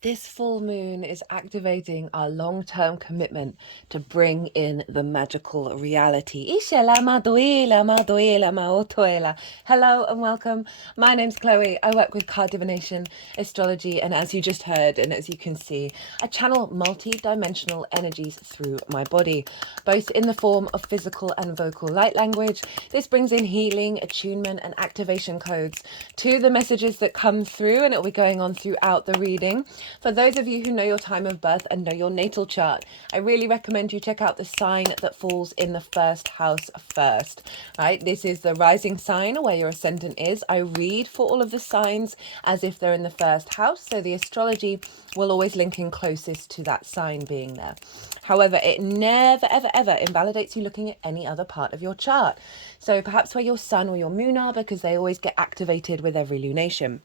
This full moon is activating our long-term commitment to bring in the magical reality. Hello and welcome. My name's Chloe. I work with card divination, astrology, and as you just heard, and as you can see, I channel multi-dimensional energies through my body, both in the form of physical and vocal light language. This brings in healing, attunement, and activation codes to the messages that come through, and it'll be going on throughout the reading. For those of you who know your time of birth and know your natal chart, I really recommend you check out the sign that falls in the first house first, right? This is the rising sign where your ascendant is. I read for all of the signs as if they're in the first house, so the astrology will always link in closest to that sign being there. However, it never, ever, ever invalidates you looking at any other part of your chart. So perhaps where your sun or your moon are, because they always get activated with every lunation.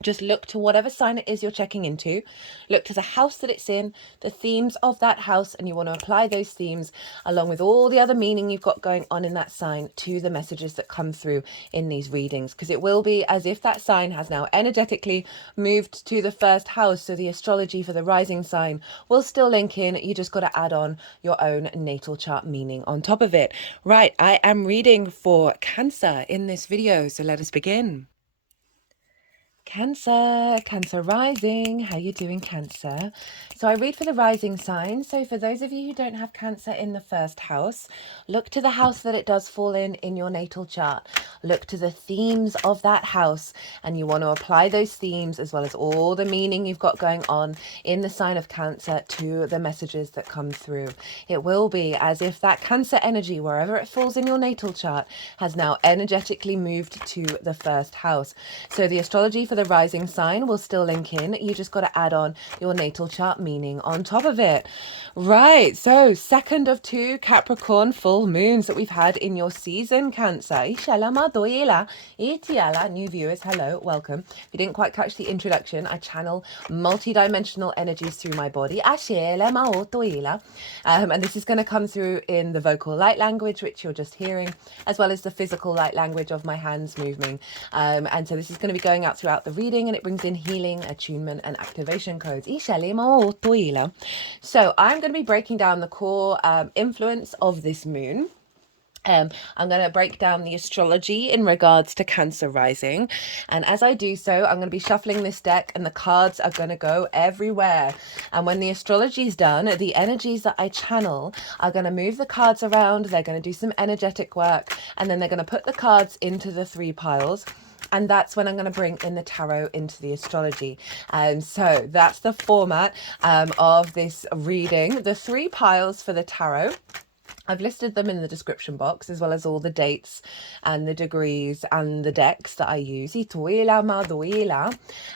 Just look to whatever sign it is you're checking into, look to the house that it's in, the themes of that house, and you want to apply those themes along with all the other meaning you've got going on in that sign to the messages that come through in these readings, because it will be as if that sign has now energetically moved to the first house. So the astrology for the rising sign will still link in. You just got to add on your own natal chart meaning on top of it. Right, I am reading for Cancer in this video, so let us begin. Cancer rising. How you doing, Cancer? So I read for the rising sign. So for those of you who don't have Cancer in the first house, look to the house that it does fall in your natal chart. Look to the themes of that house, and you want to apply those themes as well as all the meaning you've got going on in the sign of Cancer to the messages that come through. It will be as if that Cancer energy, wherever it falls in your natal chart, has now energetically moved to the first house. So the astrology for the rising sign will still link in. You just got to add on your natal chart meaning on top of it. Right, so second of two Capricorn full moons that we've had in your season, Cancer. New viewers, hello, welcome. If you didn't quite catch the introduction, I channel multi-dimensional energies through my body. And this is going to come through in the vocal light language, which you're just hearing, as well as the physical light language of my hands moving. And so this is going to be going out throughout the reading, and it brings in healing, attunement, and activation codes. So I'm going to be breaking down the core influence of this moon. I'm going to break down the astrology in regards to Cancer rising. And as I do so, I'm going to be shuffling this deck, and the cards are going to go everywhere. And when the astrology is done, the energies that I channel are going to move the cards around. They're going to do some energetic work, and then they're going to put the cards into the 3 piles. And that's when I'm going to bring in the tarot into the astrology. So that's the format of this reading. The 3 piles for the tarot, I've listed them in the description box, as well as all the dates and the degrees and the decks that I use. Now,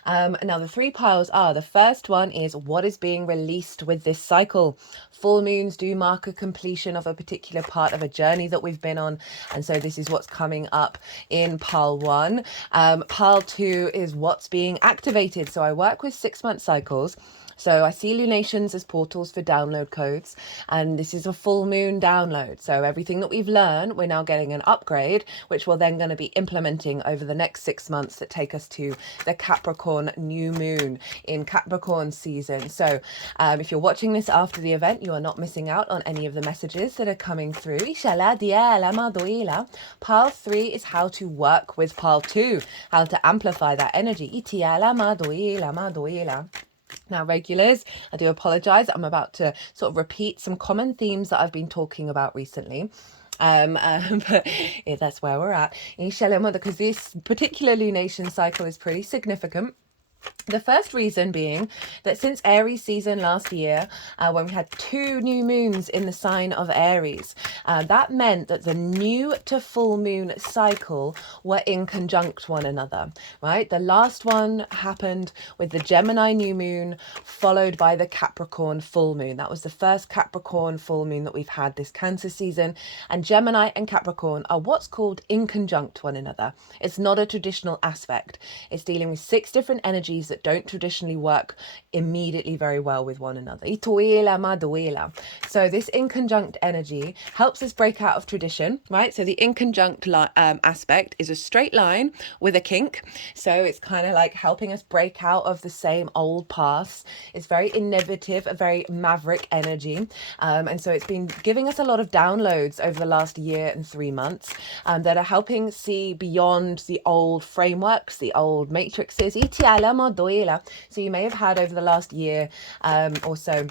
the 3 piles are, the first one is what is being released with this cycle. Full moons do mark a completion of a particular part of a journey that we've been on. And so this is what's coming up in pile 1. Pile 2 is what's being activated. So I work with 6-month cycles. So I see lunations as portals for download codes, and this is a full moon download. So everything that we've learned, we're now getting an upgrade, which we're then going to be implementing over the next 6 months that take us to the Capricorn new moon in Capricorn season. So if you're watching this after the event, you are not missing out on any of the messages that are coming through. Pile 3 is how to work with pile 2, how to amplify that energy. Now, regulars, I do apologize. I'm about to sort of repeat some common themes that I've been talking about recently. But yeah, that's where we're at. Because this particular lunation cycle is pretty significant. The first reason being that since Aries season last year, when we had 2 new moons in the sign of Aries, that meant that the new to full moon cycle were in conjunct one another, right? The last one happened with the Gemini new moon, followed by the Capricorn full moon. That was the first Capricorn full moon that we've had this Cancer season. And Gemini and Capricorn are what's called in conjunct one another. It's not a traditional aspect. It's dealing with 6 different energies that don't traditionally work immediately very well with one another. Itoela madoela. So this inconjunct energy helps us break out of tradition, right? So the inconjunct aspect is a straight line with a kink. So it's kind of like helping us break out of the same old paths. It's very innovative, a very maverick energy. And so it's been giving us a lot of downloads over the last year and 3 months that are helping see beyond the old frameworks, the old matrices. So you may have had over the last year or so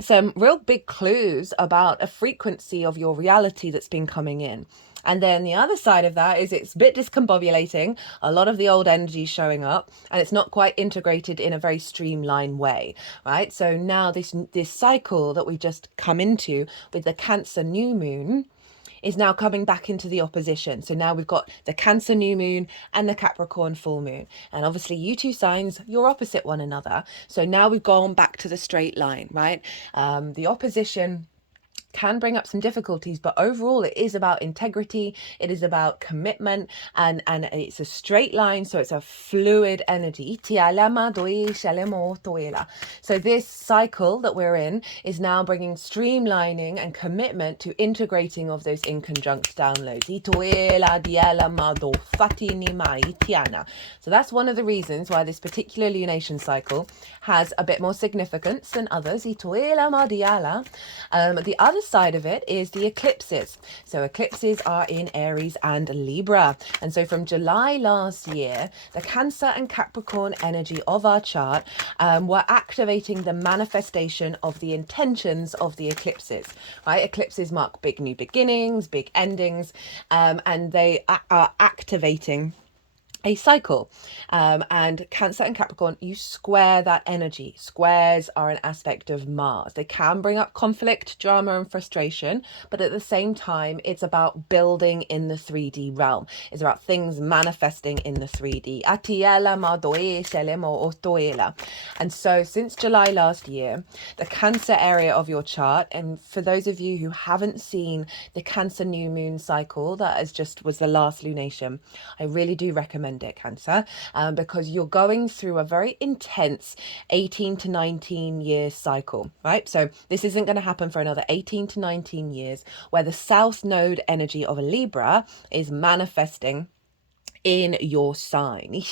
some real big clues about a frequency of your reality that's been coming in. And then the other side of that is it's a bit discombobulating, a lot of the old energy showing up, and it's not quite integrated in a very streamlined way, right? So now this cycle that we just come into with the Cancer new moon is now coming back into the opposition. So now we've got the Cancer new moon and the Capricorn full moon. And obviously you two signs, you're opposite one another. So now we've gone back to the straight line, right? The opposition can bring up some difficulties, but overall it is about integrity, it is about commitment, and it's a straight line, so it's a fluid energy. So this cycle that we're in is now bringing streamlining and commitment to integrating of those inconjunct downloads. So that's one of the reasons why this particular lunation cycle has a bit more significance than others. The other side of it is the eclipses. So eclipses are in Aries and Libra. And so from July last year, the Cancer and Capricorn energy of our chart were activating the manifestation of the intentions of the eclipses, right? Eclipses mark big new beginnings, big endings, and they are activating a cycle. And Cancer and Capricorn, you square that energy. Squares are an aspect of Mars. They can bring up conflict, drama, and frustration, but at the same time, it's about building in the 3D realm. It's about things manifesting in the 3D. And so since July last year, the Cancer area of your chart, and for those of you who haven't seen the Cancer new moon cycle, that was the last lunation, I really do recommend it, Cancer, because you're going through a very intense 18 to 19 year cycle, right? So this isn't going to happen for another 18 to 19 years, where the South Node energy of a Libra is manifesting in your sign. And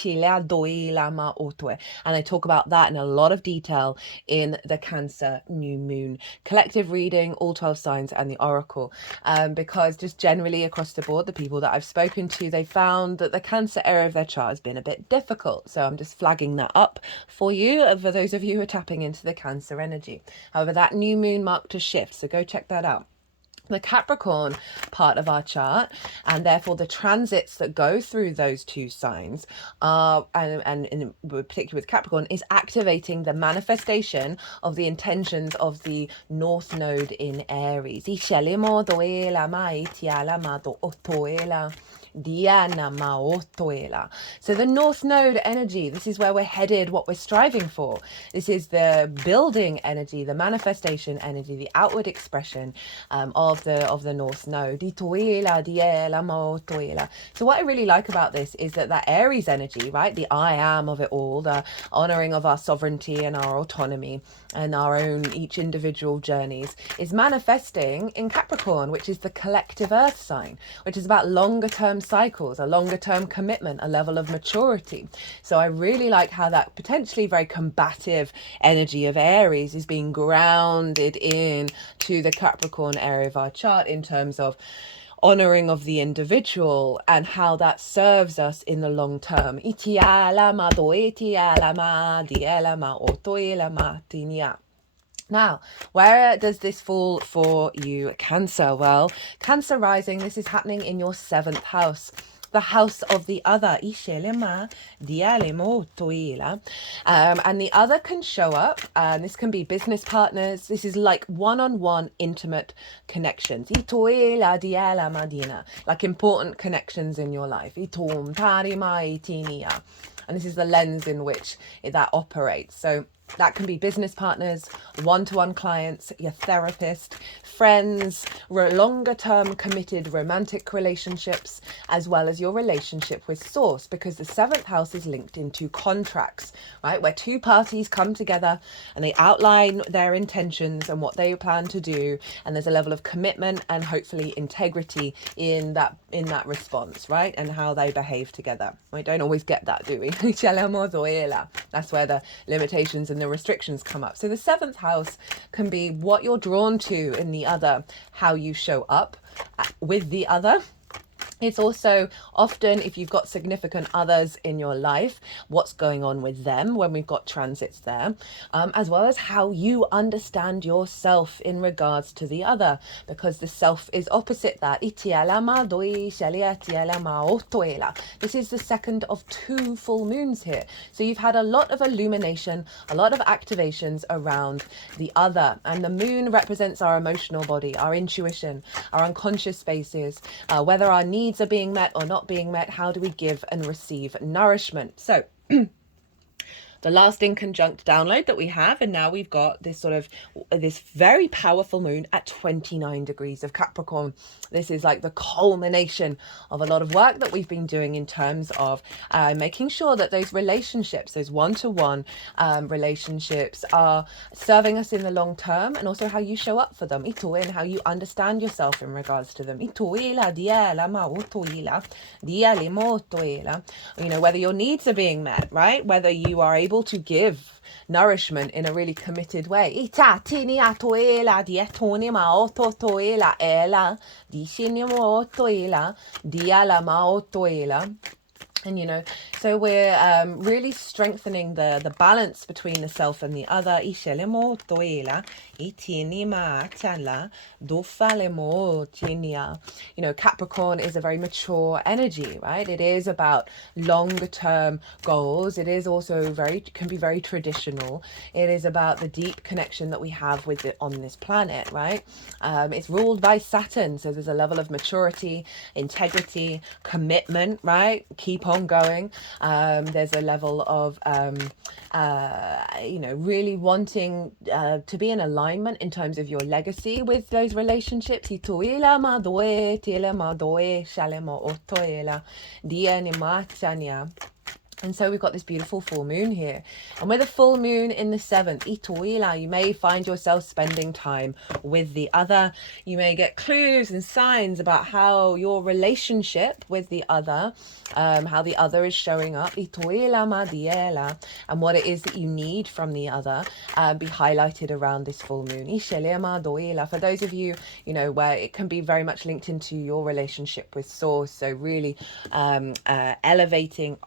I talk about that in a lot of detail in the Cancer new moon collective reading, all 12 signs and the oracle, because just generally across the board, the people that I've spoken to, they found that the Cancer area of their chart has been a bit difficult. So I'm just flagging that up for you, for those of you who are tapping into the Cancer energy. However, that new moon marked a shift, so go check that out. The Capricorn part of our chart, and therefore the transits that go through those two signs are, and in particular with Capricorn, is activating the manifestation of the intentions of the North Node in Aries. So the North Node energy, this is where we're headed, what we're striving for. This is the building energy, the manifestation energy, the outward expression of the North Node. So what I really like about this is that Aries energy, right, the I am of it all, the honoring of our sovereignty and our autonomy and our own each individual journeys, is manifesting in Capricorn, which is the collective earth sign, which is about longer term cycles, a longer term commitment, a level of maturity. So I really like how that potentially very combative energy of Aries is being grounded in to the Capricorn area of our chart in terms of honoring of the individual and how that serves us in the long term. Now, where does this fall for you, Cancer? Well, Cancer rising, this is happening in your 7th house, the house of the other. And the other can show up, and this can be business partners. This is like one-on-one intimate connections, like important connections in your life. And this is the lens in which that operates. So That can be business partners, one-to-one clients, your therapist, friends, longer-term committed romantic relationships, as well as your relationship with source, because the seventh house is linked into contracts, right? Where two parties come together and they outline their intentions and what they plan to do. And there's a level of commitment and hopefully integrity in that response, right? And how they behave together. We don't always get that, do we? That's where the limitations and the restrictions come up. So the seventh house can be what you're drawn to in the other, how you show up with the other. It's also often, if you've got significant others in your life, what's going on with them when we've got transits there, as well as how you understand yourself in regards to the other, because the self is opposite that. This is the second of 2 full moons here. So you've had a lot of illumination, a lot of activations around the other. And the moon represents our emotional body, our intuition, our unconscious spaces, whether our needs are being met or not being met. How do we give and receive nourishment? So the last inconjunct download that we have, and now we've got this sort of this very powerful moon at 29 degrees of Capricorn. This is like the culmination of a lot of work that we've been doing in terms of making sure that those relationships, those one-to-one relationships, are serving us in the long term, and also how you show up for them, and how you understand yourself in regards to them. Whether your needs are being met, right? Whether you are able to give nourishment in a really committed way. And so we're really strengthening the balance between the self and the other. Capricorn is a very mature energy, right? It is about longer term goals. It is also can be very traditional. It is about the deep connection that we have with it on this planet, right? It's ruled by Saturn, so there's a level of maturity, integrity, commitment, right? Keep on going. There's a level of really wanting to be in alignment in terms of your legacy with those relationships. And so we've got this beautiful full moon here. And with a full moon in the 7th, you may find yourself spending time with the other. You may get clues and signs about how your relationship with the other, how the other is showing up, and what it is that you need from the other, be highlighted around this full moon. For those of you, where it can be very much linked into your relationship with Source. So really elevating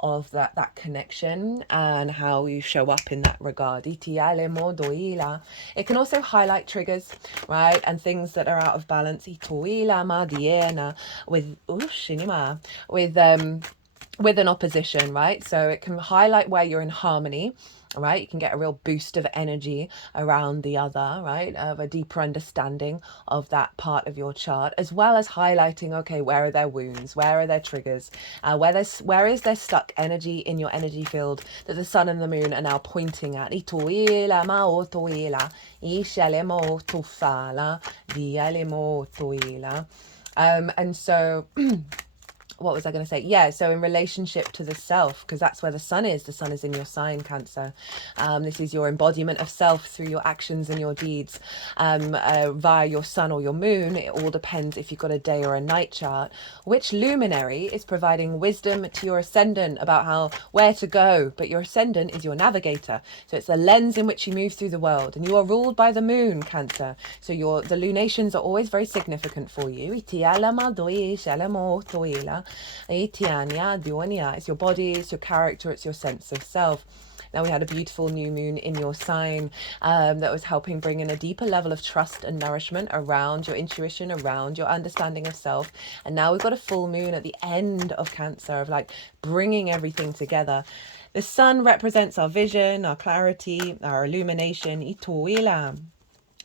of that connection and how you show up in that regard. It can also highlight triggers, right, and things that are out of balance with an opposition, right? So it can highlight where you're in harmony, right? You can get a real boost of energy around the other, right? Of a deeper understanding of that part of your chart, as well as highlighting, okay, where are their wounds? Where are their triggers? Where is there stuck energy in your energy field that the sun and the moon are now pointing at? And so what was I going to say? Yeah, so in relationship to the self, because that's where the sun is in your sign, Cancer. This is your embodiment of self through your actions and your deeds via your sun or your moon. It all depends if you've got a day or a night chart. Which luminary is providing wisdom to your ascendant about where to go, but your ascendant is your navigator. So it's the lens in which you move through the world, and you are ruled by the moon, Cancer. So the lunations are always very significant for you. It's your body, it's your character, it's your sense of self. Now we had a beautiful new moon in your sign that was helping bring in a deeper level of trust and nourishment around your intuition, around your understanding of self. And now we've got a full moon at the end of Cancer, of like bringing everything together. The sun represents our vision, our clarity, our illumination.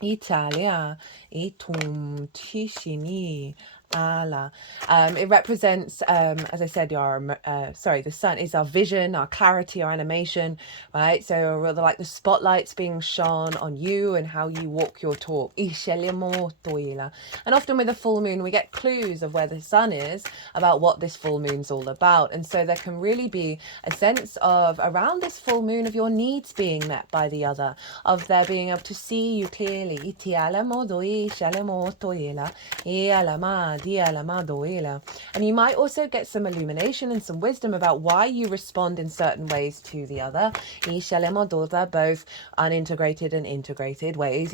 Italia, itum tishini Allah. It represents, as I said, the sun is our vision, our clarity, our animation, right? So rather like the spotlights being shone on you and how you walk your talk. And often with a full moon, we get clues of where the sun is about what this full moon's all about. And so there can really be a sense of around this full moon of your needs being met by the other, of their being able to see you clearly. And you might also get some illumination and some wisdom about why you respond in certain ways to the other. Both unintegrated and integrated ways.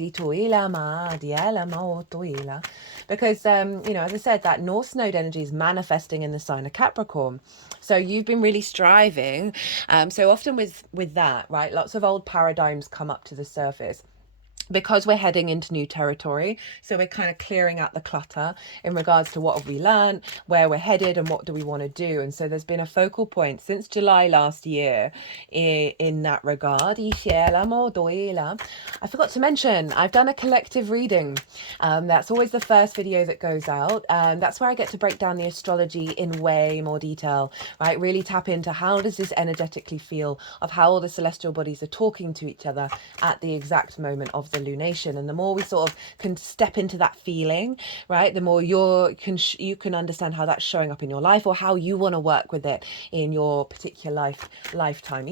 Because, as I said, that North Node energy is manifesting in the sign of Capricorn. So you've been really striving. So often with that, right, lots of old paradigms come up to the surface because we're heading into new territory. So we're kind of clearing out the clutter in regards to what have we learned, where we're headed, and what do we want to do. And so there's been a focal point since July last year in that regard. I forgot to mention, I've done a collective reading. That's always the first video that goes out. That's where I get to break down the astrology in way more detail, right? Really tap into how does this energetically feel, of how all the celestial bodies are talking to each other at the exact moment of the lunation. And the more we sort of can step into that feeling, right, the more you can understand how that's showing up in your life, or how you want to work with it in your particular lifetime.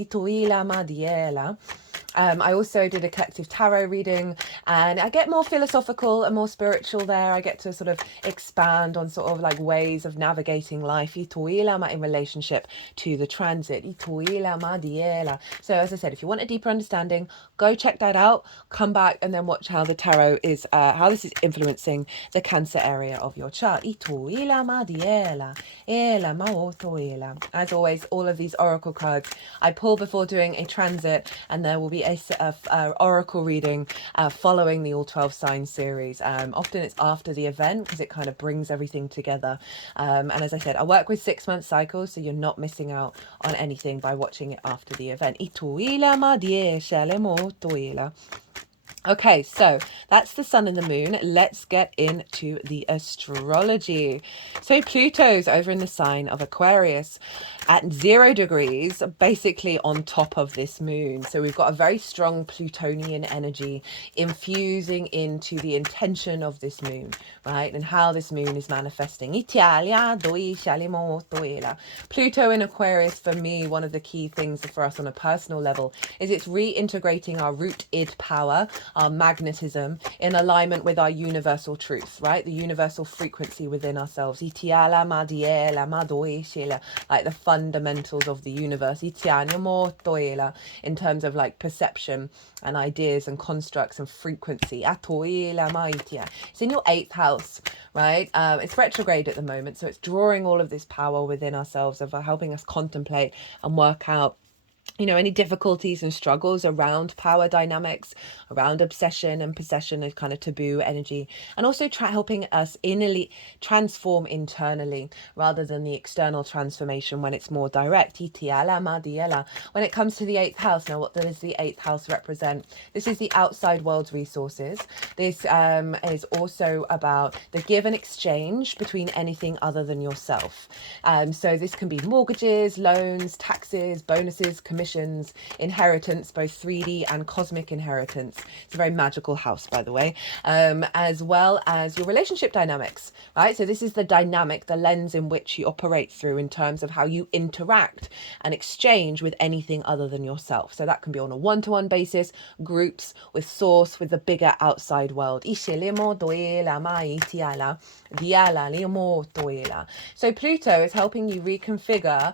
I also did a collective tarot reading, and I get more philosophical and more spiritual there. I get to sort of expand on sort of like ways of navigating life in relationship to the transit. So as I said, if you want a deeper understanding, go check that out, come back and then watch how the tarot is, how this is influencing the Cancer area of your chart. As always, all of these oracle cards I pull before doing a transit, and there will be a oracle reading following the all 12 signs series. Often it's after the event because it kind of brings everything together. And as I said, I work with 6-month cycles, so you're not missing out on anything by watching it after the event. Okay, so that's the sun and the moon. Let's get into the astrology. So Pluto's over in the sign of Aquarius at 0 degrees, basically on top of this moon. So we've got a very strong Plutonian energy infusing into the intention of this moon, right? And how this moon is manifesting. Pluto in Aquarius, for me, one of the key things for us on a personal level is it's reintegrating our root id power, our magnetism, in alignment with our universal truth, right? The universal frequency within ourselves. Like the fundamentals of the universe. In terms of like perception and ideas and constructs and frequency. It's in your 8th house, right? It's retrograde at the moment, so it's drawing all of this power within ourselves, of helping us contemplate and work out any difficulties and struggles around power dynamics, around obsession and possession of kind of taboo energy, and also helping us innerly transform internally rather than the external transformation when it's more direct. When it comes to the 8th house, now what does the 8th house represent? This is the outside world's resources. This is also about the give and exchange between anything other than yourself. So this can be mortgages, loans, taxes, bonuses, commissions, inheritance, both 3D and cosmic inheritance. It's a very magical house, by the way, as well as your relationship dynamics, right? So this is the dynamic, the lens in which you operate through in terms of how you interact and exchange with anything other than yourself. So that can be on a one-to-one basis, groups, with source, with the bigger outside world. So Pluto is helping you reconfigure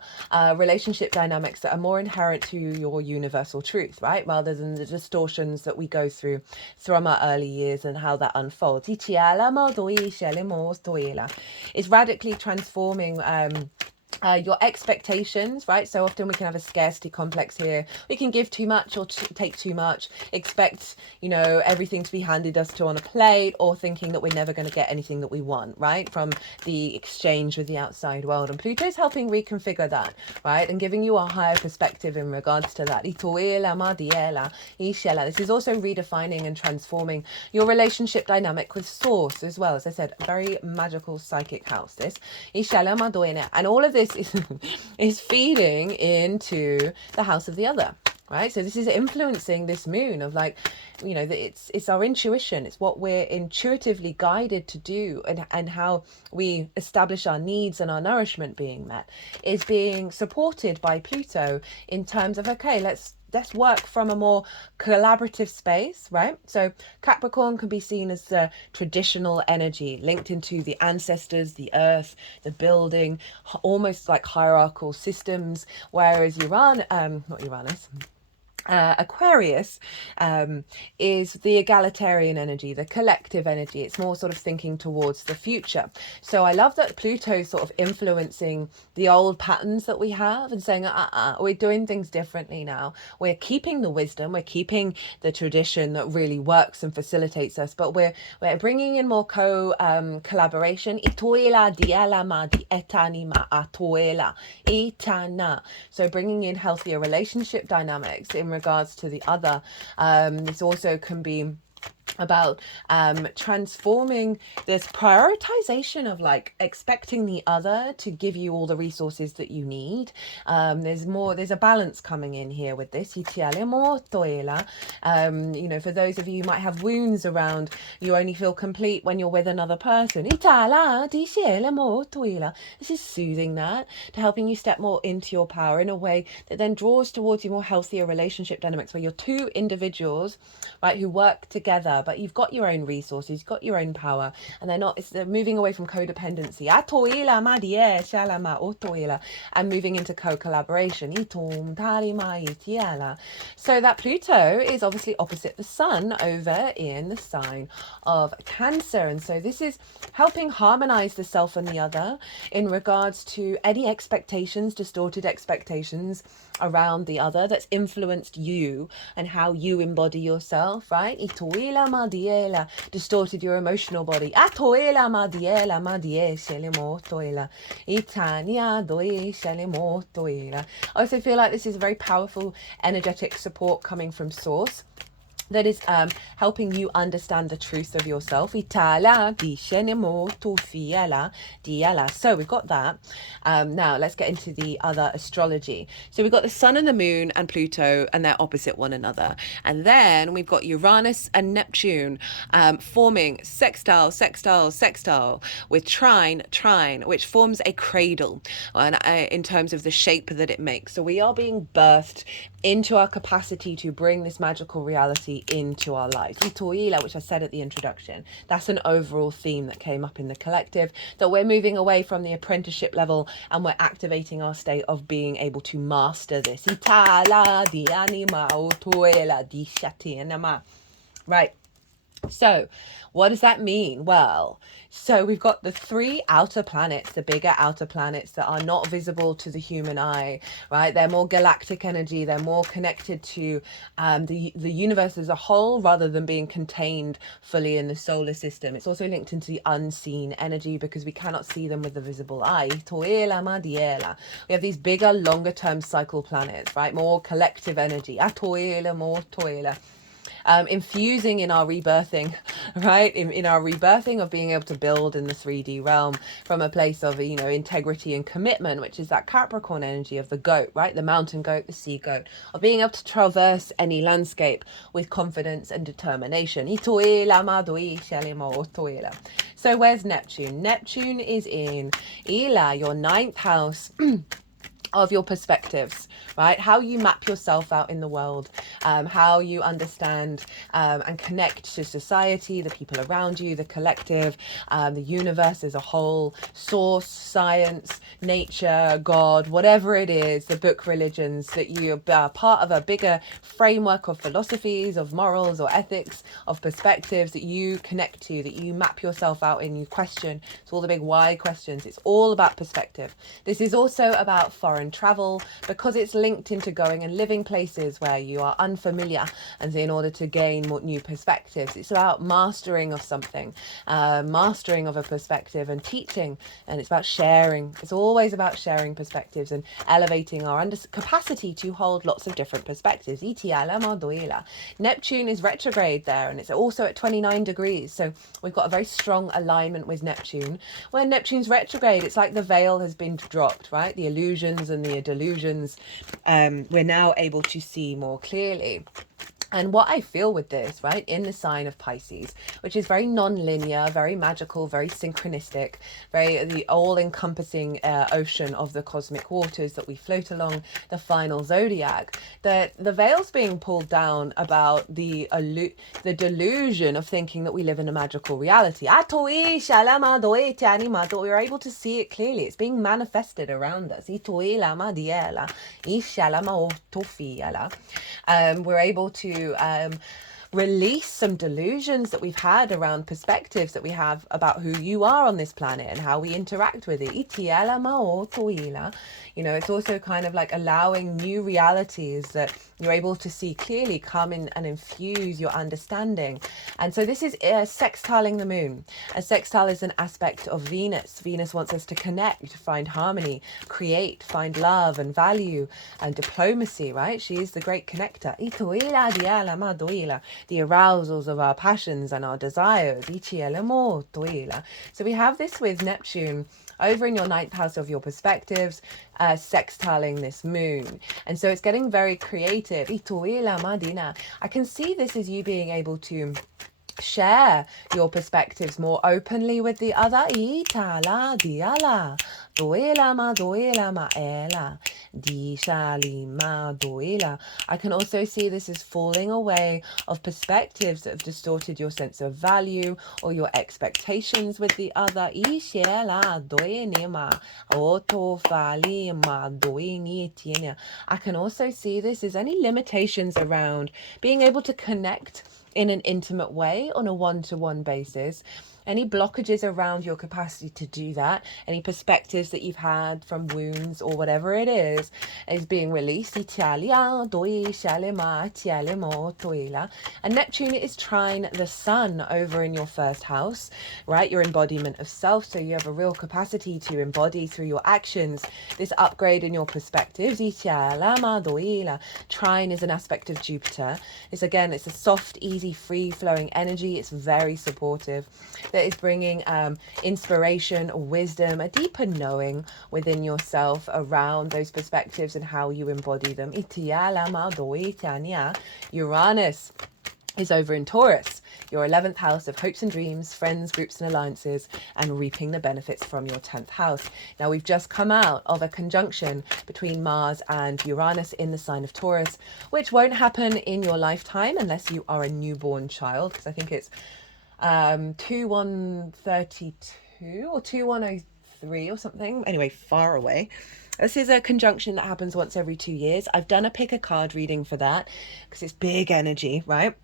relationship dynamics that are more inherent to your universal truth, right? Rather than the distortions that we go through from our early years and how that unfolds. It's radically transforming your expectations, right? So often we can have a scarcity complex here. We can give too much or take too much, expect, everything to be handed us to on a plate, or thinking that we're never going to get anything that we want, right? From the exchange with the outside world. And Pluto is helping reconfigure that, right? And giving you a higher perspective in regards to that. This is also redefining and transforming your relationship dynamic with Source as well. As I said, very magical psychic house, this. And all of this is feeding into the house of the other, right? So this is influencing this moon of it's our intuition. It's what we're intuitively guided to do, and how we establish our needs and our nourishment being met is being supported by Pluto in terms of, okay, let's work from a more collaborative space, right? So Capricorn can be seen as the traditional energy linked into the ancestors, the earth, the building, almost like hierarchical systems, whereas Aquarius is the egalitarian energy, the collective energy. It's more sort of thinking towards the future. So I love that Pluto's sort of influencing the old patterns that we have and saying, we're doing things differently now. We're keeping the wisdom, we're keeping the tradition that really works and facilitates us, but we're bringing in more collaboration. So bringing in healthier relationship dynamics in regards to the other. This also can be about transforming this prioritization of expecting the other to give you all the resources that you need. There's a balance coming in here with this. For those of you who might have wounds around you only feel complete when you're with another person, this is soothing that, to helping you step more into your power in a way that then draws towards you more healthier relationship dynamics, where you're two individuals, right, who work together, but you've got your own resources, you've got your own power, and they're moving away from codependency and moving into co-collaboration. So that Pluto is obviously opposite the Sun over in the sign of Cancer, and so this is helping harmonize the self and the other in regards to any expectations, distorted expectations around the other that's influenced you and how you embody yourself, right? Distorted your emotional body. I also feel like this is a very powerful energetic support coming from Source that is helping you understand the truth of yourself. So we've got that. Now let's get into the other astrology. So we've got the Sun and the Moon and Pluto, and they're opposite one another. And then we've got Uranus and Neptune forming sextile with trine, which forms a cradle in terms of the shape that it makes. So we are being birthed into our capacity to bring this magical reality into our lives. Which I said at the introduction, that's an overall theme that came up in the collective, that we're moving away from the apprenticeship level and we're activating our state of being able to master this. Right. So what does that mean? Well, so we've got the three outer planets, the bigger outer planets that are not visible to the human eye, right? They're more galactic energy. They're more connected to the universe as a whole, rather than being contained fully in the solar system. It's also linked into the unseen energy because we cannot see them with the visible eye. We have these bigger, longer term cycle planets, right? More collective energy. Infusing in our rebirthing, right? In our rebirthing of being able to build in the 3D realm from a place of, integrity and commitment, which is that Capricorn energy of the goat, right? The mountain goat, the sea goat, of being able to traverse any landscape with confidence and determination. So where's Neptune? Neptune is in your ninth house of your perspectives, right? How you map yourself out in the world, how you understand and connect to society, the people around you, the collective, the universe as a whole, source, science, nature, God, whatever it is, the book religions, that you are part of a bigger framework of philosophies, of morals or ethics, of perspectives that you connect to, that you map yourself out in, you question. It's all the big why questions. It's all about perspective. This is also about foreign travel, because it's linked into going and living places where you are unfamiliar, and in order to gain more new perspectives. It's about mastering of something, mastering of a perspective, and teaching, and it's about sharing. It's always about sharing perspectives and elevating our capacity to hold lots of different perspectives. Neptune is retrograde there, and it's also at 29 degrees, so we've got a very strong alignment with Neptune. When Neptune's retrograde, it's like the veil has been dropped, right? The illusions and the delusions, we're now able to see more clearly. And what I feel with this, right, in the sign of Pisces, which is very non-linear, very magical, very synchronistic, very the all-encompassing ocean of the cosmic waters that we float along, the final zodiac, that the veil's being pulled down about the delusion of thinking that we live in a magical reality. We're able to see it clearly. It's being manifested around us. We're able to release some delusions that we've had around perspectives that we have about who you are on this planet and how we interact with it. You know, it's also kind of like allowing new realities that you're able to see clearly come in and infuse your understanding. And so this is sextiling the moon. A sextile is an aspect of Venus. Venus wants us to connect, find harmony, create, find love and value and diplomacy, right? She's the great connector. The arousals of our passions and our desires. So we have this with Neptune over in your 9th house of your perspectives, sextiling this moon. And so it's getting very creative. I can see this as you being able to share your perspectives more openly with the other. I can also see this as falling away of perspectives that have distorted your sense of value or your expectations with the other. I can also see this as any limitations around being able to connect in an intimate way on a one-to-one basis. Any blockages around your capacity to do that, any perspectives that you've had from wounds or whatever it is being released. And Neptune is trine the sun over in your 1st house, right? Your embodiment of self. So you have a real capacity to embody through your actions this upgrade in your perspectives. Trine is an aspect of Jupiter. It's a soft, easy, free-flowing energy. It's very supportive. That is bringing inspiration, wisdom, a deeper knowing within yourself around those perspectives and how you embody them. Uranus is over in Taurus, your 11th house of hopes and dreams, friends, groups and alliances, and reaping the benefits from your 10th house. Now, we've just come out of a conjunction between Mars and Uranus in the sign of Taurus, which won't happen in your lifetime unless you are a newborn child, because I think it's 2132 or 2103 or something. Anyway, far away. This is a conjunction that happens once every 2 years. I've done a pick a card reading for that because it's big energy, right?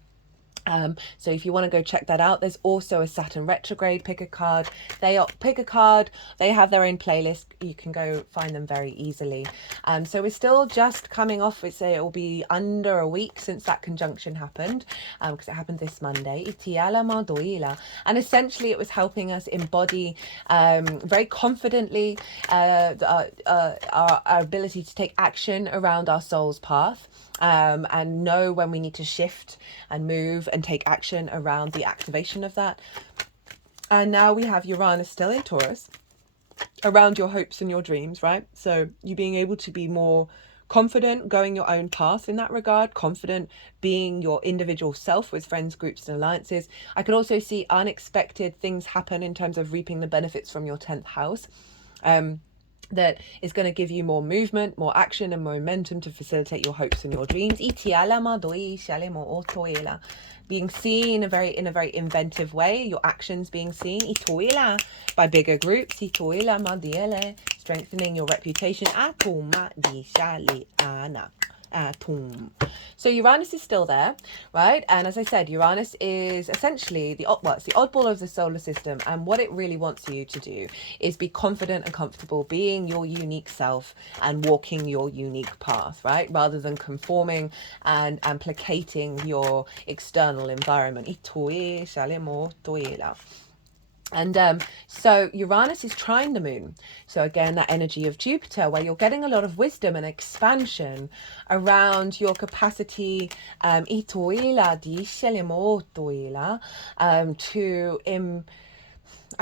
So if you want to go check that out, there's also a Saturn retrograde pick a card. They have their own playlist. You can go find them very easily. So we're still just coming off. It will be under a week since that conjunction happened, because it happened this Monday. And essentially it was helping us embody very confidently our ability to take action around our soul's path. And know when we need to shift and move and take action around the activation of that. And now we have Uranus still in Taurus around your hopes and your dreams, right? So you being able to be more confident, going your own path in that regard, confident being your individual self with friends, groups and alliances. I could also see unexpected things happen in terms of reaping the benefits from your 10th house. that is going to give you more movement, more action and momentum to facilitate your hopes and your dreams. Being seen in a very inventive way, your actions being seen by bigger groups. Strengthening your reputation. So Uranus is still there, right? And as I said, Uranus is essentially it's the oddball of the solar system, and what it really wants you to do is be confident and comfortable being your unique self and walking your unique path, right? Rather than conforming and placating your external environment. And so Uranus is trine the moon. So again, that energy of Jupiter, where you're getting a lot of wisdom and expansion around your capacity I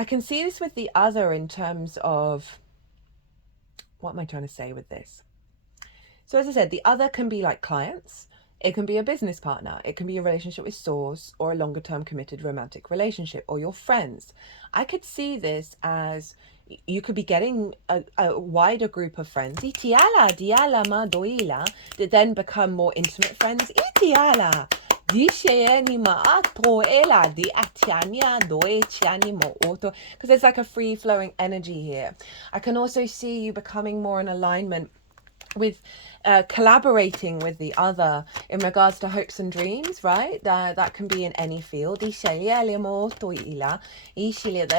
can see this with the other in terms of, what am I trying to say with this? So as I said, the other can be like clients. It can be a business partner. It can be a relationship with source, or a longer term committed romantic relationship, or your friends. I could see this as you could be getting a wider group of friends that then become more intimate friends. Because there's like a free flowing energy here. I can also see you becoming more in alignment with collaborating with the other in regards to hopes and dreams, right? That can be in any field. There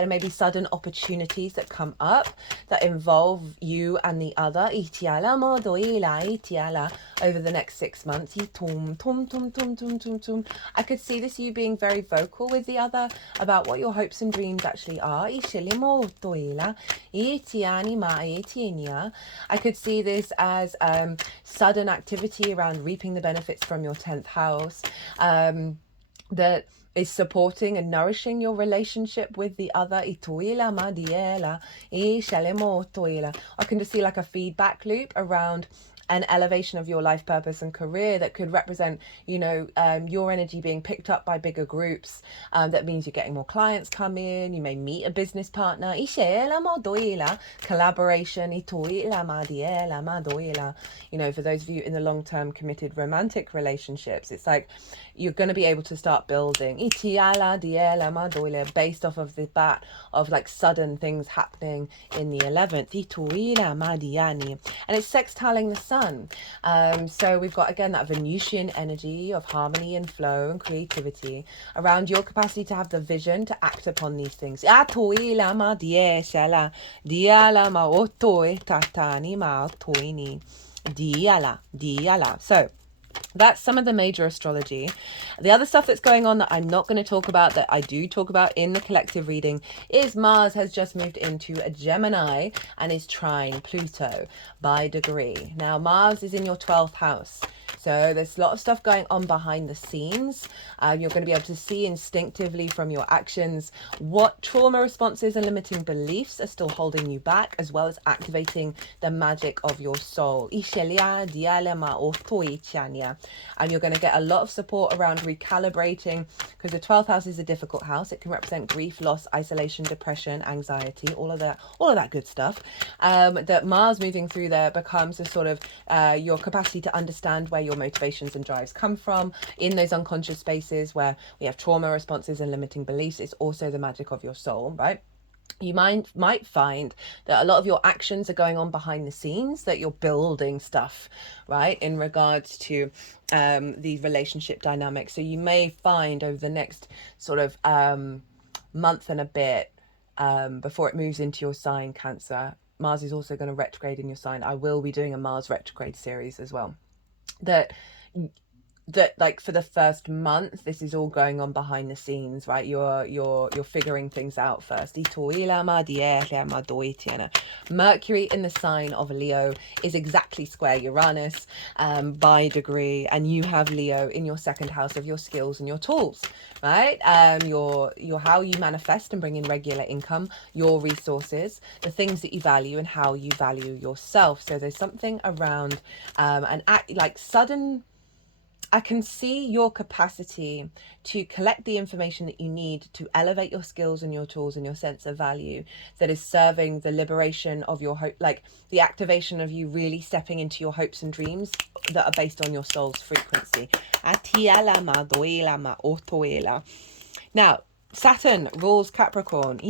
may be sudden opportunities that come up that involve you and the other over the next 6 months. I could see this you being very vocal with the other about what your hopes and dreams actually are. I could see this as sudden activity around reaping the benefits from your 10th house that is supporting and nourishing your relationship with the other. I can just see like a feedback loop around an elevation of your life purpose and career that could represent, your energy being picked up by bigger groups. That means you're getting more clients come in. You may meet a business partner. Collaboration. For those of you in the long-term committed romantic relationships, it's like you're going to be able to start building based off of the bat of like sudden things happening in the 11th. And it's sextiling the sun. So we've got again that Venusian energy of harmony and flow and creativity around your capacity to have the vision to act upon these things. So that's some of the major astrology. The other stuff that's going on that I'm not going to talk about, that I do talk about in the collective reading, is Mars has just moved into a Gemini and is trine Pluto by degree. Now, Mars is in your 12th house. So there's a lot of stuff going on behind the scenes. You're going to be able to see instinctively from your actions what trauma responses and limiting beliefs are still holding you back, as well as activating the magic of your soul. And you're going to get a lot of support around recalibrating, because the 12th house is a difficult house. It can represent grief, loss, isolation, depression, anxiety, all of that good stuff. That Mars moving through there becomes a sort of your capacity to understand where your motivations and drives come from in those unconscious spaces where we have trauma responses and limiting beliefs. It's also the magic of your soul, right? You might find that a lot of your actions are going on behind the scenes, that you're building stuff, right, in regards to the relationship dynamic. So you may find over the next sort of month and a bit before it moves into your sign, Cancer, Mars is also going to retrograde in your sign. I will be doing a Mars retrograde series as well. That like for the first month, this is all going on behind the scenes, right? You're figuring things out first. Mercury in the sign of Leo is exactly square Uranus by degree, and you have Leo in your second house of your skills and your tools, right? Your how you manifest and bring in regular income, your resources, the things that you value, and how you value yourself. So there's something around an act like sudden I can see your capacity to collect the information that you need to elevate your skills and your tools and your sense of value that is serving the liberation of your hope, like the activation of you really stepping into your hopes and dreams that are based on your soul's frequency. Now, Saturn rules Capricorn.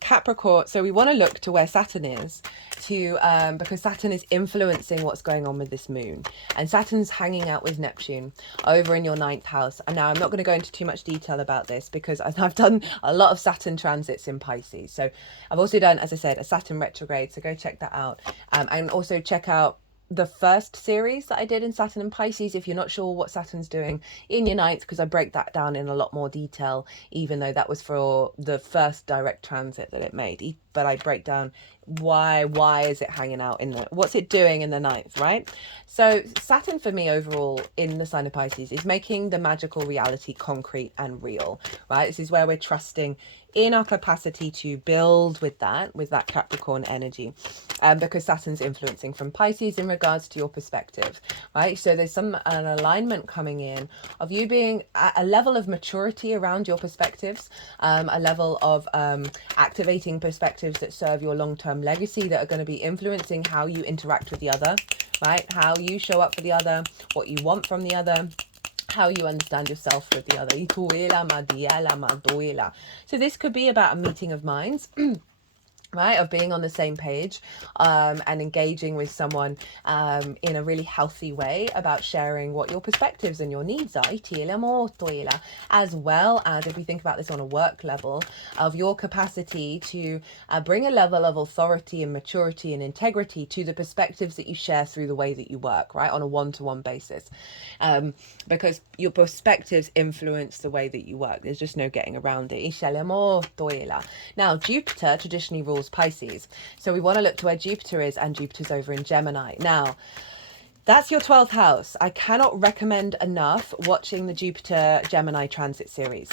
Capricorn, so we want to look to where Saturn is to because Saturn is influencing what's going on with this moon, and Saturn's hanging out with Neptune over in your 9th house. And now I'm not going to go into too much detail about this because I've done a lot of Saturn transits in Pisces. So I've also done, as I said, a Saturn retrograde, so go check that out, and also check out the first series that I did in Saturn and Pisces if you're not sure what Saturn's doing in your 9th, because I break that down in a lot more detail, even though that was for the first direct transit that it made. But I break down why is it hanging out in the, what's it doing in the 9th, right? So Saturn for me overall in the sign of Pisces is making the magical reality concrete and real, right? This is where we're trusting in our capacity to build with that Capricorn energy, because Saturn's influencing from Pisces in regards to your perspective, right? So there's an alignment coming in of you being at a level of maturity around your perspectives, a level of activating perspectives that serve your long-term legacy, that are going to be influencing how you interact with the other, right? How you show up for the other, what you want from the other, how you understand yourself with the other. So this could be about a meeting of minds, right, of being on the same page, and engaging with someone in a really healthy way about sharing what your perspectives and your needs are, as well as, if we think about this on a work level, of your capacity to bring a level of authority and maturity and integrity to the perspectives that you share through the way that you work, right, on a one-to-one basis, because your perspectives influence the way that you work. There's just no getting around it. Now, Jupiter traditionally rules Pisces, so we want to look to where Jupiter is, and Jupiter's over in Gemini. Now, that's your 12th house. I cannot recommend enough watching the Jupiter Gemini transit series,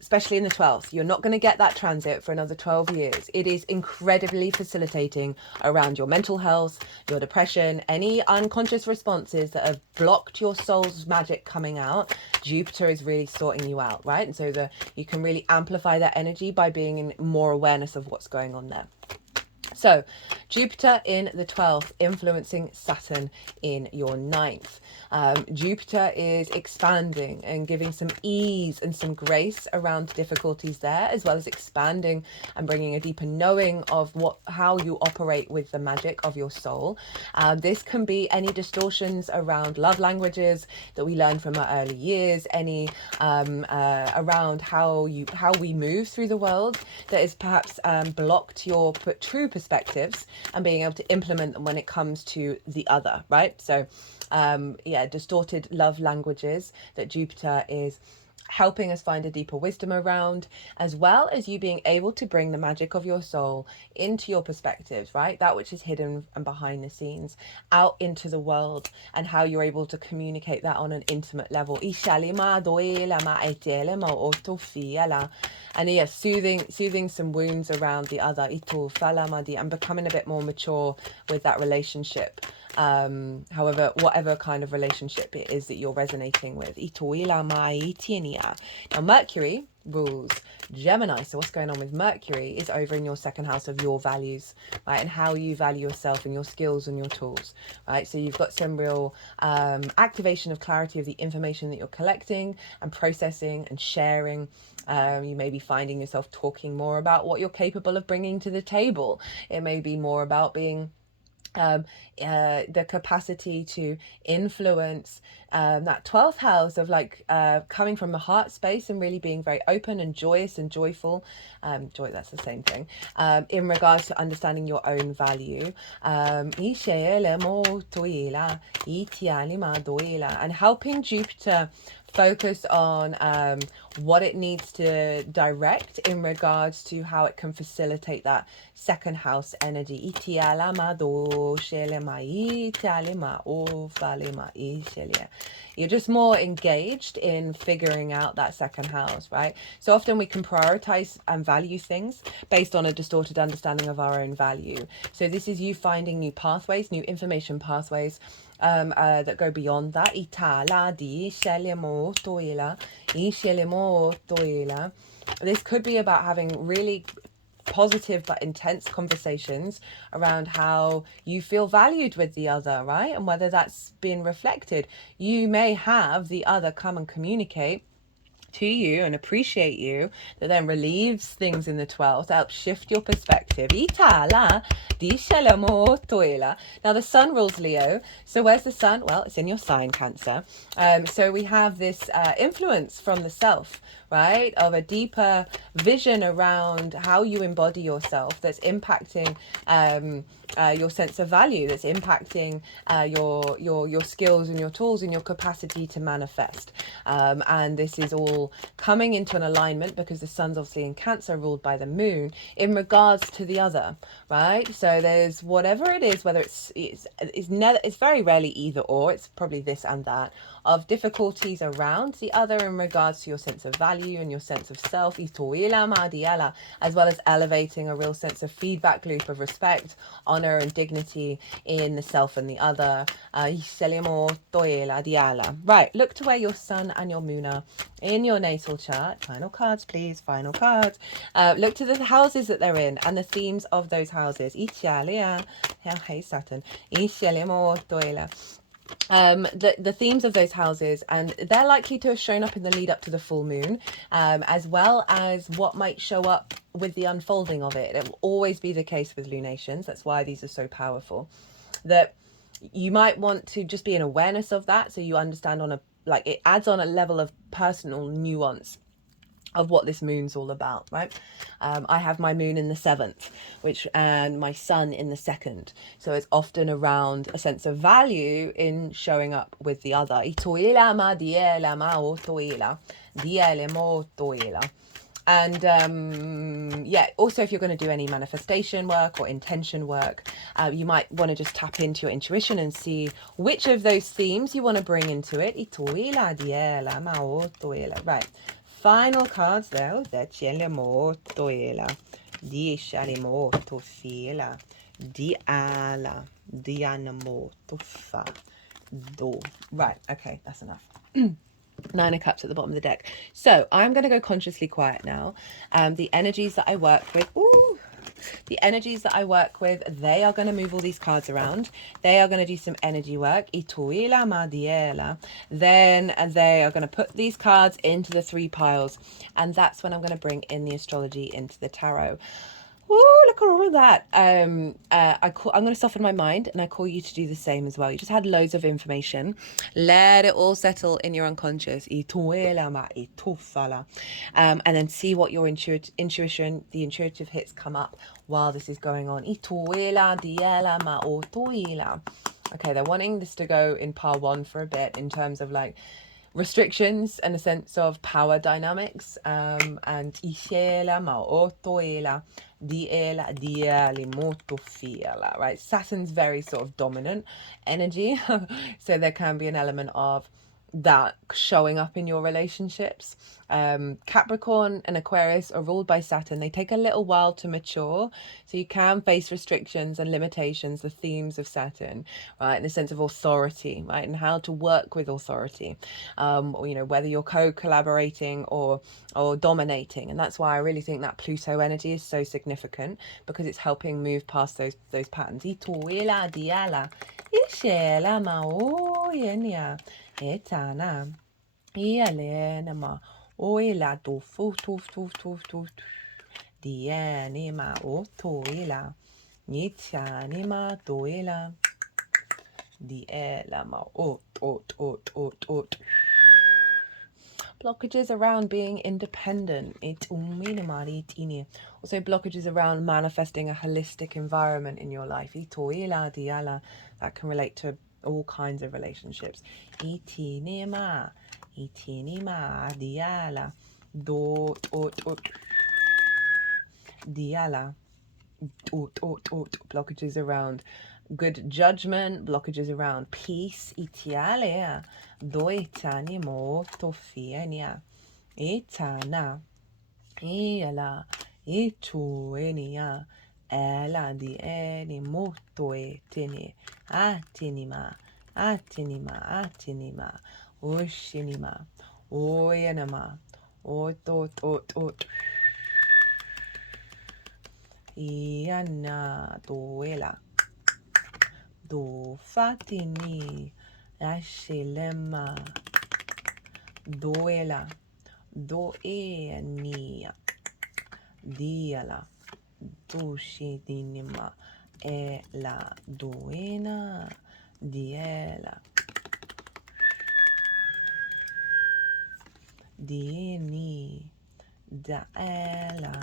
especially in the 12th. You're not going to get that transit for another 12 years. It is incredibly facilitating around your mental health, your depression, any unconscious responses that have blocked your soul's magic coming out. Jupiter is really sorting you out, right? And so you can really amplify that energy by being in more awareness of what's going on there. So Jupiter in the 12th influencing Saturn in your 9th. Jupiter is expanding and giving some ease and some grace around difficulties there, as well as expanding and bringing a deeper knowing of how you operate with the magic of your soul. This can be any distortions around love languages that we learn from our early years, any around how we move through the world that is perhaps blocked your true perspectives and being able to implement them when it comes to the other, right? So distorted love languages that Jupiter is helping us find a deeper wisdom around, as well as you being able to bring the magic of your soul into your perspectives, right? That which is hidden and behind the scenes out into the world, and how you're able to communicate that on an intimate level. And yeah, soothing some wounds around the other, and becoming a bit more mature with that relationship. Whatever kind of relationship it is that you're resonating with. Now, Mercury rules Gemini. So what's going on with Mercury is over in your 2nd house of your values, right? And how you value yourself and your skills and your tools, right? So you've got some real activation of clarity of the information that you're collecting and processing and sharing. You may be finding yourself talking more about what you're capable of bringing to the table. It may be more about being the capacity to influence that 12th house of coming from the heart space and really being very open and joyous and joyful. That's the same thing, in regards to understanding your own value, and helping Jupiter focus on what it needs to direct in regards to how it can facilitate that 2nd house energy. You're just more engaged in figuring out that 2nd house, right? So often we can prioritize and value things based on a distorted understanding of our own value. So this is you finding new pathways, new information pathways, that go beyond that. Itala di shelemo toila, ishelemo toila. This could be about having really positive but intense conversations around how you feel valued with the other, right? And whether that's been reflected. You may have the other come and communicate to you and appreciate you, that then relieves things in the 12th, helps shift your perspective. Itala di shalamo toila. Now the sun rules Leo, so where's the sun? Well, it's in your sign, Cancer. So we have this influence from the self, right, of a deeper vision around how you embody yourself that's impacting your sense of value, that's impacting your skills and your tools and your capacity to manifest. And this is all coming into an alignment because the sun's obviously in Cancer, ruled by the moon, in regards to the other, right? So there's whatever it is, whether it's very rarely either or, it's probably this and that, of difficulties around the other in regards to your sense of value and your sense of self, as well as elevating a real sense of feedback loop of respect, honor and dignity in the self and the other. Right, look to where your sun and your moon are in your natal chart. Final cards, please. Final cards. Look to the houses that they're in and the themes of those houses. Hey, Saturn. The themes of those houses, and they're likely to have shown up in the lead up to the full moon, as well as what might show up with the unfolding of it. It will always be the case with lunations. That's why these are so powerful. That you might want to just be in awareness of that, so you understand it adds on a level of personal nuance of what this moon's all about, right? I have my moon in the 7th, and my sun in the 2nd. So it's often around a sense of value in showing up with the other. And also if you're going to do any manifestation work or intention work, you might want to just tap into your intuition and see which of those themes you want to bring into it. Right. Final cards though. Right, okay, that's enough. 9 of Cups at the bottom of the deck. So I'm going to go consciously quiet now. The energies that I work with, they are going to move all these cards around. They are going to do some energy work. Then they are going to put these cards into the 3 piles. And that's when I'm going to bring in the astrology into the tarot. Ooh, look at all of that. I'm going to soften my mind, and I call you to do the same as well. You just had loads of information. Let it all settle in your unconscious. And then see what your intuition, the intuitive hits come up while this is going on. Okay, they're wanting this to go in pile 1 for a bit in terms of like restrictions and a sense of power dynamics, and right? Saturn's very sort of dominant energy, so there can be an element of that showing up in your relationships. Capricorn and Aquarius are ruled by Saturn. They take a little while to mature, so you can face restrictions and limitations, the themes of Saturn, right, in the sense of authority, right, and how to work with authority, or, whether you're co-collaborating or dominating. And that's why I really think that Pluto energy is so significant, because it's helping move past those patterns. Etana, Ialena, Oila, Tofu, Dianima, Otoila, Nityanima, Toila, Dielama, Ot. Blockages around being independent. Also blockages around manifesting a holistic environment in your life. That can relate to all kinds of relationships. Itinima, diala, diala, blockages around good judgment, blockages around peace. Itialea, doitanimo tofienia, itana, iala, ituenia, ela di eni moto etini, atinima, atinima, atinima, oshinima, oyanama, ot, iana, doela, do fatini, ashilema, doela, doenia, diala, dushinima, ela, doena, diela, dieni, daela,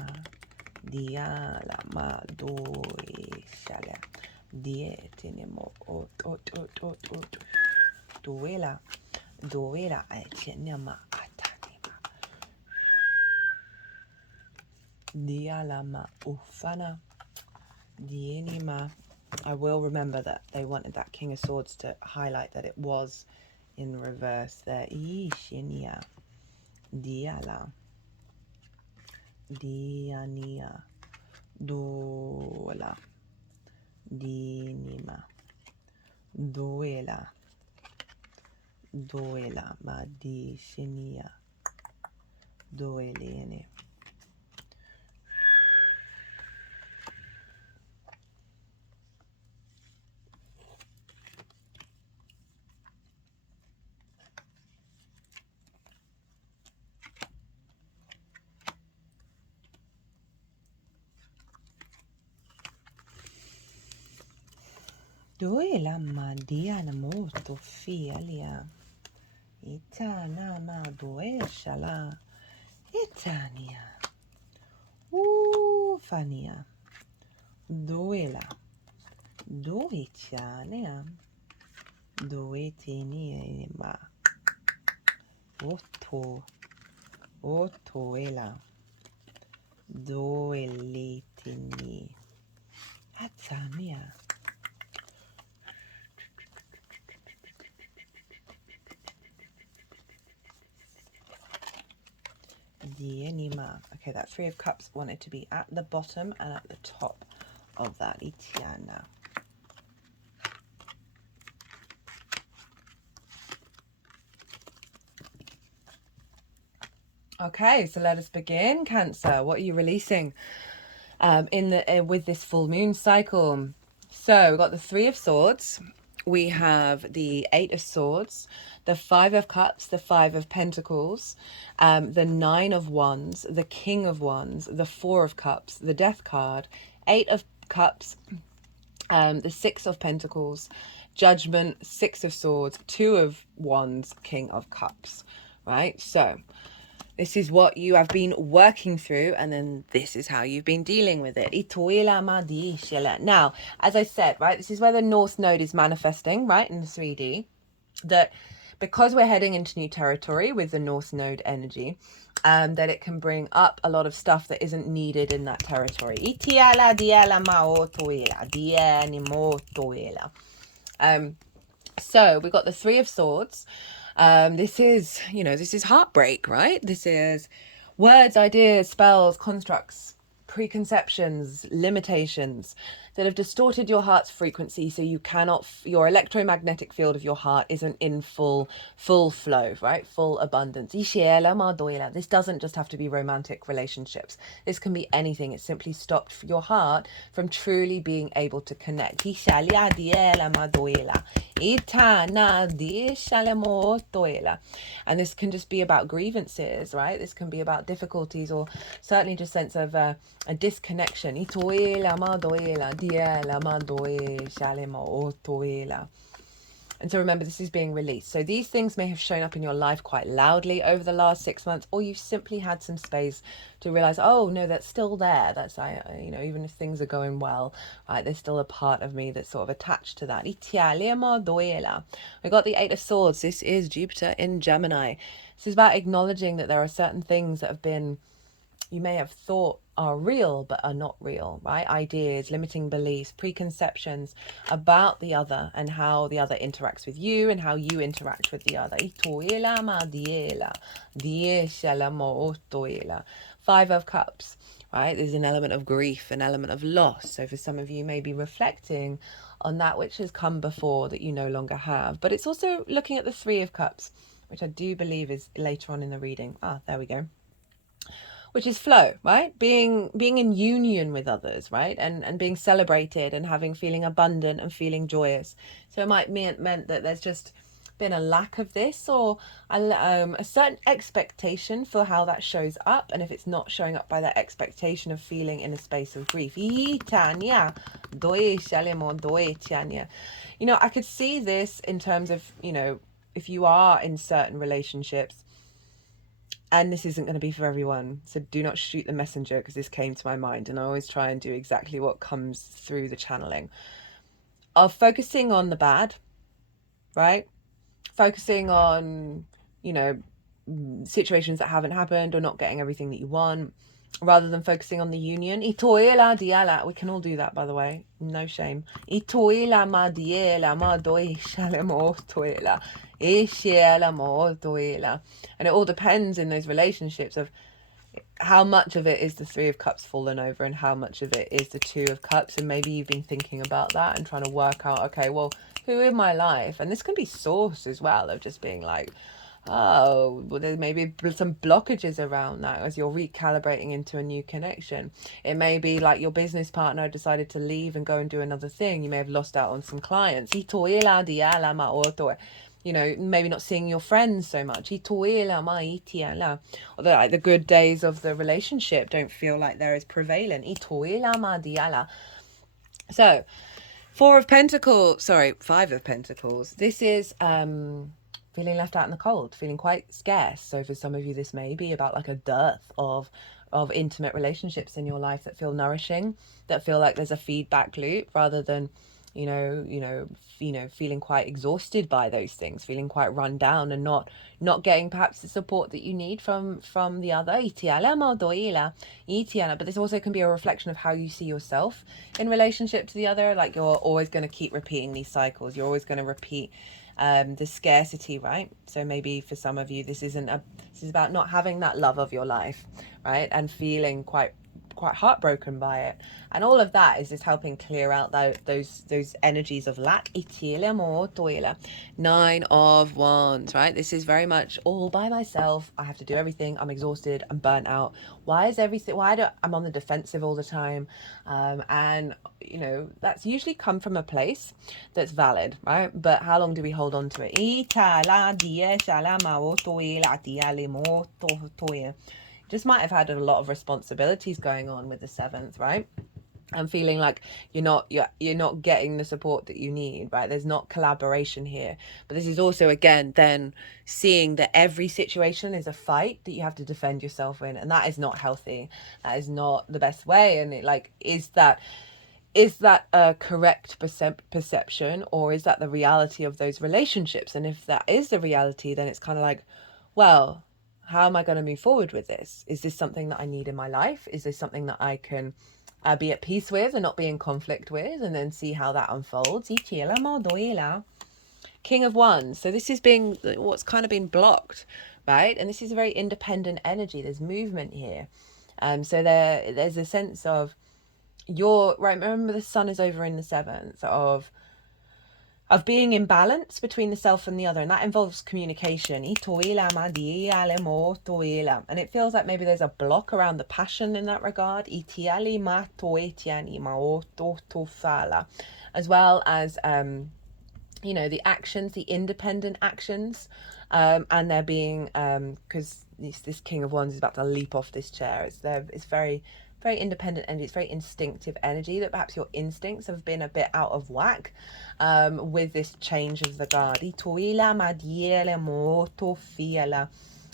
diala, madoi, shala, dietinimo, ot, doela, doela, echenema, atanima, dialama, ufana, dienima. I will remember that they wanted that King of Swords to highlight that it was in reverse there. Ishinia, diala, diania, dola, dinima, doela, doela, madishinia, doelene. Doela madia na moto fialia. Itana ma doeshala. Itania. Fania. Doela. Doitianea. Doetinia. Otto. Ottoela. Doelitini. Atania. The Enima. Okay, that Three of Cups wanted to be at the bottom and at the top of that Itiana. Okay, so let us begin, Cancer. What are you releasing with this full moon cycle? So we've got the Three of Swords. We have the Eight of Swords, the Five of Cups, the Five of Pentacles, the Nine of Wands, the King of Wands, the Four of Cups, the Death card, Eight of Cups, the Six of Pentacles, Judgment, Six of Swords, Two of Wands, King of Cups, right? So this is what you have been working through, and then this is how you've been dealing with it. Now, as I said, right, this is where the North Node is manifesting, right, in the 3D, that because we're heading into new territory with the North Node energy, that it can bring up a lot of stuff that isn't needed in that territory. So we've got the Three of Swords. This is, this is heartbreak, right? This is words, ideas, spells, constructs, preconceptions, limitations that have distorted your heart's frequency, so you cannot, your electromagnetic field of your heart isn't in full flow, right? Full abundance. This doesn't just have to be romantic relationships. This can be anything. It simply stopped your heart from truly being able to connect. And this can just be about grievances, right? This can be about difficulties, or certainly just sense of a disconnection. And so remember, this is being released. So these things may have shown up in your life quite loudly over the last 6 months, or you've simply had some space to realize, oh no, that's still there. That's, even if things are going well, right, there's still a part of me that's sort of attached to that. We got the Eight of Swords. This is Jupiter in Gemini. This is about acknowledging that there are certain things that have been, you may have thought are real but are not real, right? Ideas, limiting beliefs, preconceptions about the other and how the other interacts with you and how you interact with the other. Five of Cups, right? There's an element of grief, an element of loss. So for some of you, maybe reflecting on that which has come before that you no longer have. But it's also looking at the Three of Cups, which I do believe is later on in the reading. There we go. Which is flow, right? Being in union with others, right? And being celebrated and feeling abundant and feeling joyous. So it might meant that there's just been a lack of this, or a certain expectation for how that shows up. And if it's not showing up by that expectation of feeling in a space of grief, I could see this in terms of, if you are in certain relationships, and this isn't going to be for everyone, so do not shoot the messenger, because this came to my mind, and I always try and do exactly what comes through the channeling of focusing on the bad, right? Focusing on, situations that haven't happened or not getting everything that you want, rather than focusing on the union. We can all do that, by the way, no shame. And it all depends in those relationships of how much of it is the Three of Cups fallen over and how much of it is the Two of Cups. And maybe you've been thinking about that and trying to work out, okay, well, who in my life? And this can be source as well, of just being like, oh, well, there may be some blockages around that as you're recalibrating into a new connection. It may be like your business partner decided to leave and go and do another thing. You may have lost out on some clients. Maybe not seeing your friends so much. Although like the good days of the relationship don't feel like they're as prevalent. So 5 of Pentacles. This is feeling left out in the cold, feeling quite scarce. So for some of you, this may be about like a dearth of intimate relationships in your life that feel nourishing, that feel like there's a feedback loop, rather than feeling quite exhausted by those things, feeling quite run down and not getting perhaps the support that you need from the other. But this also can be a reflection of how you see yourself in relationship to the other. Like you're always going to keep repeating these cycles. You're always going to repeat the scarcity, right? So maybe for some of you, this is about not having that love of your life, right? And feeling quite heartbroken by it, and all of that is just helping clear out those energies of lack. 9 of Wands, right? This is very much all by myself. I have to do everything. I'm exhausted. I'm burnt out. I'm on the defensive all the time? And that's usually come from a place that's valid, right? But how long do we hold on to it? Just might have had a lot of responsibilities going on with the 7th, right? And feeling like you're not getting the support that you need, right? There's not collaboration here. But this is also, again, then seeing that every situation is a fight that you have to defend yourself in, and that is not healthy. That is not the best way. And is that a correct perception, or is that the reality of those relationships? And if that is the reality, then it's kind of like, well, how am I going to move forward with this? Is this something that I need in my life? Is this something that I can be at peace with and not be in conflict with, and then see how that unfolds? King of Wands. So this is what's kind of been blocked, right? And this is a very independent energy. There's movement here. So there's a sense of remember the sun is over in the 7th, of being in balance between the self and the other, and that involves communication. And it feels like maybe there's a block around the passion in that regard, as well as the actions, the independent actions, and there being because this King of Wands is about to leap off this chair. It's very independent energy. It's very instinctive energy, that perhaps your instincts have been a bit out of whack with this change of the guard.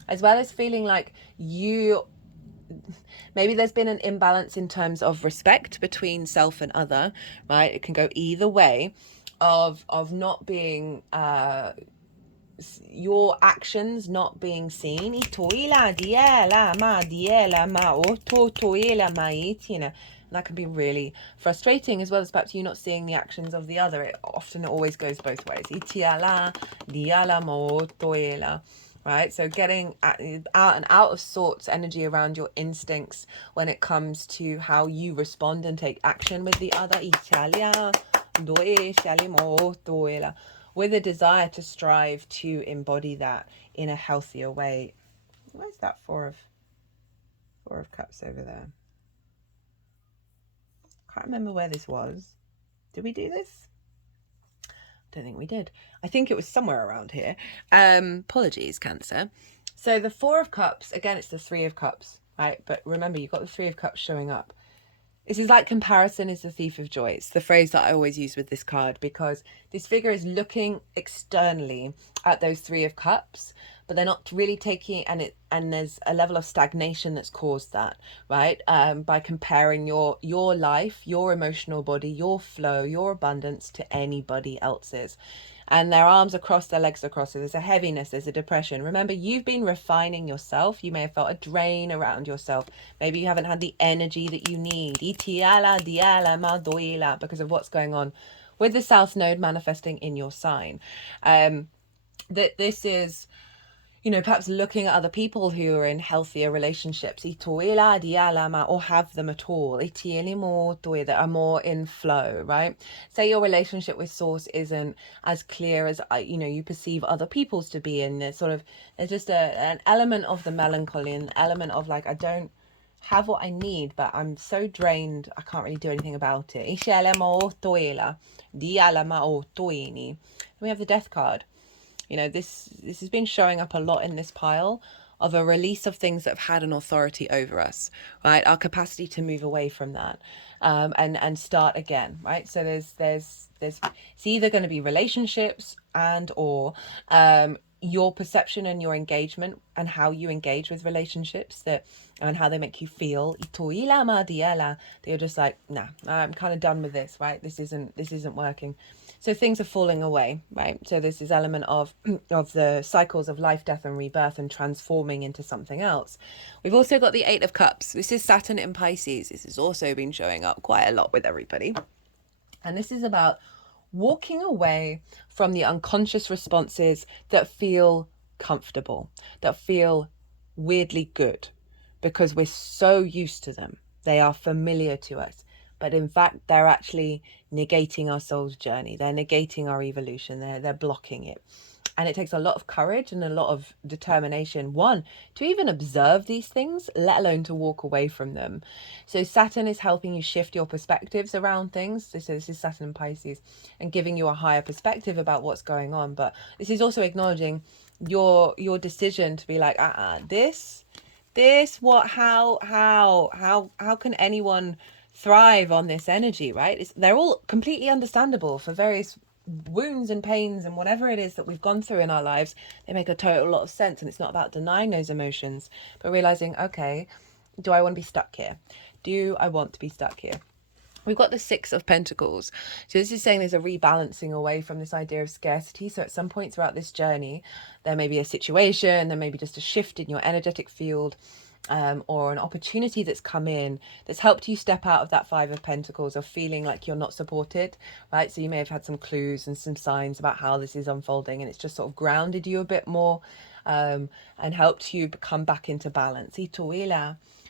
As well as feeling like maybe there's been an imbalance in terms of respect between self and other, right? It can go either way, of not being your actions not being seen. And that can be really frustrating, as well as perhaps you not seeing the actions of the other. It always goes both ways. Right, so getting out of sorts energy around your instincts when it comes to how you respond and take action with the other. with a desire to strive to embody that in a healthier way. Where's that Four of Cups over there? Can't remember where this was. Did we do this? Don't think we did. I think it was somewhere around here. Apologies, Cancer. So the Four of Cups, again, it's the Three of Cups, right? But remember, you've got the Three of Cups showing up. This is like comparison is the thief of joy. It's the phrase that I always use with this card, because this figure is looking externally at those Three of Cups, but they're not really taking, and there's a level of stagnation that's caused that, right? By comparing your life, your emotional body, your flow, your abundance to anybody else's. And their arms are crossed, their legs are crossed. So there's a heaviness, there's a depression. Remember, you've been refining yourself. You may have felt a drain around yourself. Maybe you haven't had the energy that you need because of what's going on with the South Node manifesting in your sign. That this is, you know, perhaps looking at other people who are in healthier relationships, or have them at all, that are more in flow, right? Say your relationship with Source isn't as clear as, you know, you perceive other people's to be, and there's just an element of the melancholy, an element of like, I don't have what I need, but I'm so drained, I can't really do anything about it. We have the Death card. You know, this has been showing up a lot in this pile of a release of things that have had an authority over us, right? Our capacity to move away from that, and start again, right? So there's it's either going to be relationships or your perception and your engagement and how you engage with relationships and how they make you feel. That you're just like, nah, I'm kind of done with this, right? This isn't working. So things are falling away, right? So there's this element of the cycles of life, death, and rebirth, and transforming into something else. We've also got the Eight of Cups. This is Saturn in Pisces. This has also been showing up quite a lot with everybody. And this is about walking away from the unconscious responses that feel comfortable, that feel weirdly good, because we're so used to them. They are familiar to us. But in fact, they're actually negating our soul's journey. They're negating our evolution. They're blocking it. And it takes a lot of courage and a lot of determination, one, to even observe these things, let alone to walk away from them. So Saturn is helping you shift your perspectives around things. So this is Saturn and Pisces, and giving you a higher perspective about what's going on. But this is also acknowledging your decision to be like, how can anyone thrive on this energy, right? They're all completely understandable for various wounds and pains and whatever it is that we've gone through in our lives. They make a total lot of sense, and it's not about denying those emotions, but realizing, okay, do I want to be stuck here? Do I want to be stuck here? We've got the Six of Pentacles. So this is saying there's a rebalancing away from this idea of scarcity. So at some point throughout this journey, there may be a situation, there may be just a shift in your energetic field, or an opportunity that's come in that's helped you step out of that Five of Pentacles, of feeling like you're not supported, right? So you may have had some clues and some signs about how this is unfolding, and it's just sort of grounded you a bit more, and helped you come back into balance.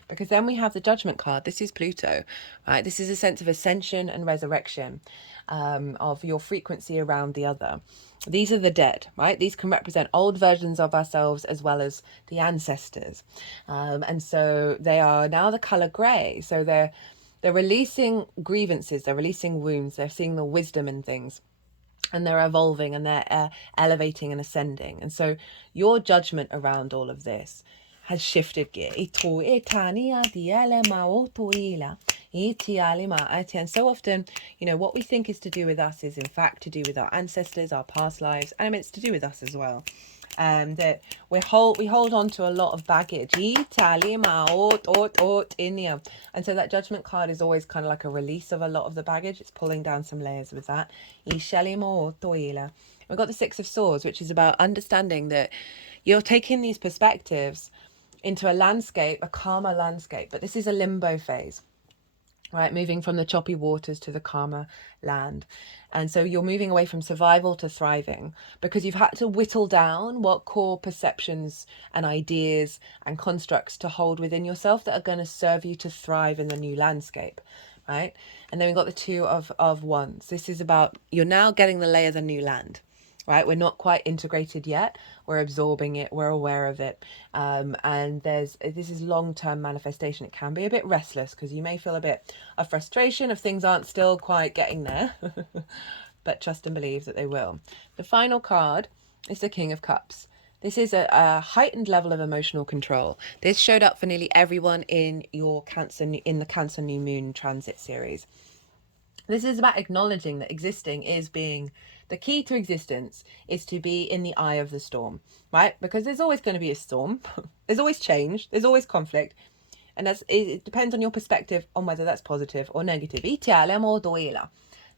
Because then we have the Judgment card. This is Pluto, right? This is a sense of ascension and resurrection, of your frequency around the other. These are the dead, right? These can represent old versions of ourselves as well as the ancestors. And so they are now the color gray. So they're releasing grievances, they're releasing wounds, they're seeing the wisdom in things, and they're evolving, and they're elevating and ascending. And so your judgment around all of this has shifted gear. And so often, you know, what we think is to do with us is in fact to do with our ancestors, our past lives, and I mean, it's to do with us as well. That we hold on to a lot of baggage. And so that Judgment card is always kind of like a release of a lot of the baggage. It's pulling down some layers with that. We've got the Six of Swords, which is about understanding that you're taking these perspectives into a landscape, a calmer landscape, but this is a limbo phase, right? Moving from the choppy waters to the calmer land. And so you're moving away from survival to thriving, because you've had to whittle down what core perceptions and ideas and constructs to hold within yourself that are going to serve you to thrive in the new landscape. right? And then we've got the Two of Wands. This is about, you're now getting the lay of the new land, right? We're not quite integrated yet. We're absorbing it. We're aware of it. And this is long-term manifestation. It can be a bit restless because you may feel a bit of frustration if things aren't still quite getting there. But trust and believe that they will. The final card is the King of Cups. This is a heightened level of emotional control. This showed up for nearly everyone in the Cancer New Moon transit series. This is about acknowledging that existing is being, the key to existence is to be in the eye of the storm, right? Because there's always going to be a storm. There's always change. There's always conflict. And it depends on your perspective on whether that's positive or negative.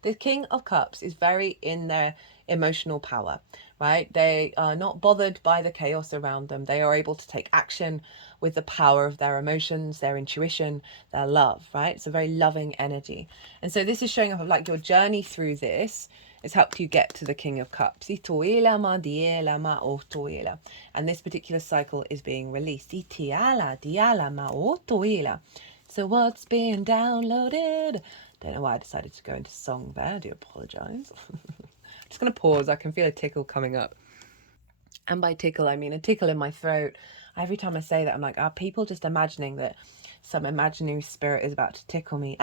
The King of Cups is very in their emotional power, right? They are not bothered by the chaos around them. They are able to take action with the power of their emotions, their intuition, their love, right? It's a very loving energy. And so this is showing up of like your journey through this has helped you get to the King of Cups. And this particular cycle is being released. So what's being downloaded? Don't know why I decided to go into song there. I do apologise. Just going to pause. I can feel a tickle coming up. And by tickle, I mean a tickle in my throat. Every time I say that, I'm like, are people just imagining that some imaginary spirit is about to tickle me?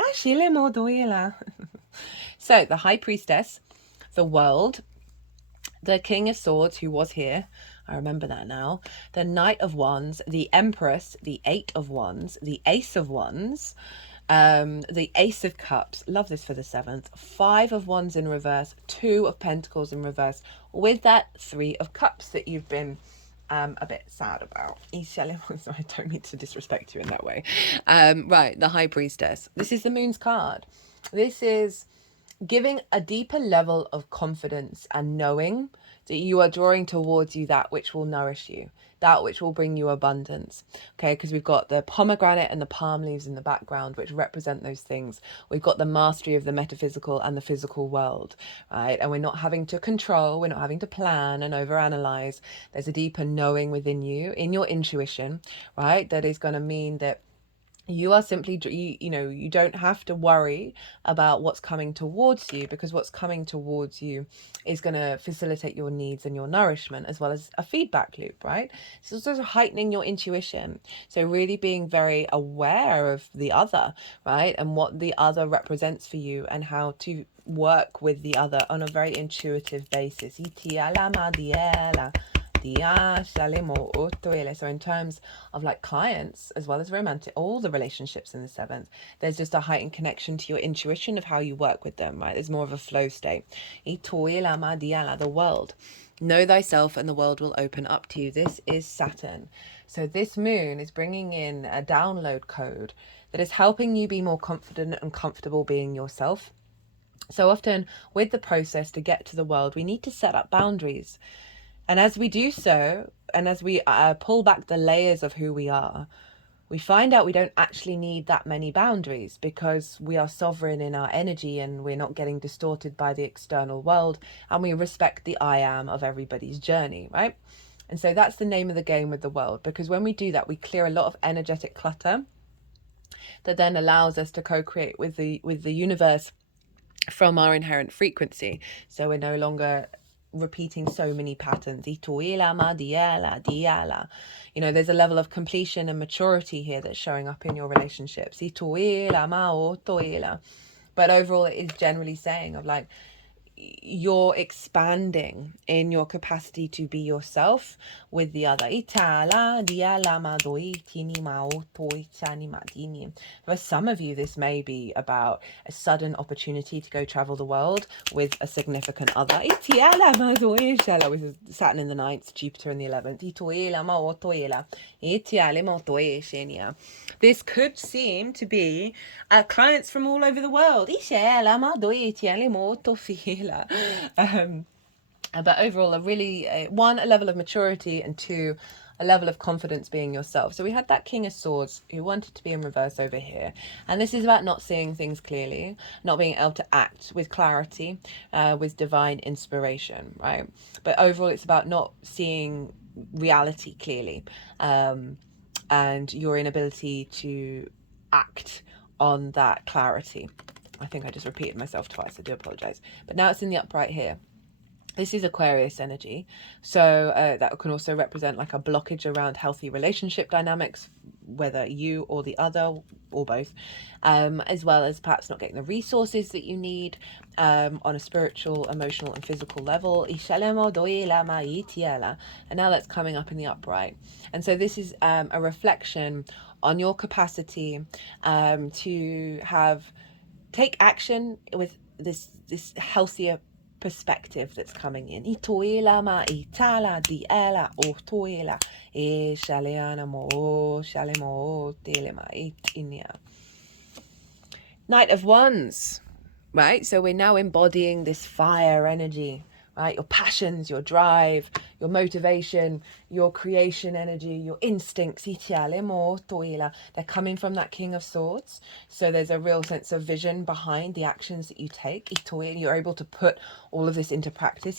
So the High Priestess, the World, the King of Swords, who was here, I remember that now, the Knight of Wands, the Empress, the Eight of Wands, the Ace of Wands, the Ace of Cups, love this for the 7th, 5 of Wands in reverse, 2 of Pentacles in reverse, with that 3 of Cups that you've been a bit sad about. I don't mean to disrespect you in that way. Right, the High Priestess. This is the Moon's card. This is giving a deeper level of confidence and knowing that you are drawing towards you that which will nourish you, that which will bring you abundance. Okay, because we've got the pomegranate and the palm leaves in the background, which represent those things. We've got the mastery of the metaphysical and the physical world, right? And we're not having to control, we're not having to plan and overanalyze. There's a deeper knowing within you, in your intuition, right? That is going to mean that you are simply, you don't have to worry about what's coming towards you, because what's coming towards you is going to facilitate your needs and your nourishment, as well as a feedback loop, right? So it's also heightening your intuition. So really being very aware of the other, right? And what the other represents for you and how to work with the other on a very intuitive basis. So in terms of like clients as well as romantic, all the relationships in the 7th, there's just a heightened connection to your intuition of how you work with them, right? There's more of a flow state. The world. Know thyself and the world will open up to you. This is Saturn. So this moon is bringing in a download code that is helping you be more confident and comfortable being yourself. So often with the process to get to the world, we need to set up boundaries. And as we do so, and as we pull back the layers of who we are, we find out we don't actually need that many boundaries, because we are sovereign in our energy and we're not getting distorted by the external world, and we respect the I am of everybody's journey, right? And so that's the name of the game with the world, because when we do that, we clear a lot of energetic clutter that then allows us to co-create with the universe from our inherent frequency. So we're no longer repeating so many patterns. There's a level of completion and maturity here that's showing up in your relationships. But overall, it is generally saying of like, you're expanding in your capacity to be yourself with the other. For some of you, this may be about a sudden opportunity to go travel the world with a significant other. With Saturn in the 9th, Jupiter in the 11th. This could seem to be clients from all over the world. But overall, a really, one, a level of maturity, and 2, a level of confidence being yourself. So we had that King of Swords who wanted to be in reverse over here. And this is about not seeing things clearly, not being able to act with clarity, with divine inspiration, right? But overall, it's about not seeing reality clearly, and your inability to act on that clarity. I think I just repeated myself twice. I do apologize. But now it's in the upright here. This is Aquarius energy. So that can also represent like a blockage around healthy relationship dynamics, whether you or the other or both, as well as perhaps not getting the resources that you need on a spiritual, emotional and physical level. And now that's coming up in the upright. And so this is a reflection on your capacity to take action with this healthier perspective that's coming in. Knight of Wands, right? So we're now embodying this fire energy, right? Your passions, your drive, your motivation, your creation energy, your instincts. They're coming from that King of Swords. So there's a real sense of vision behind the actions that you take. You're able to put all of this into practice.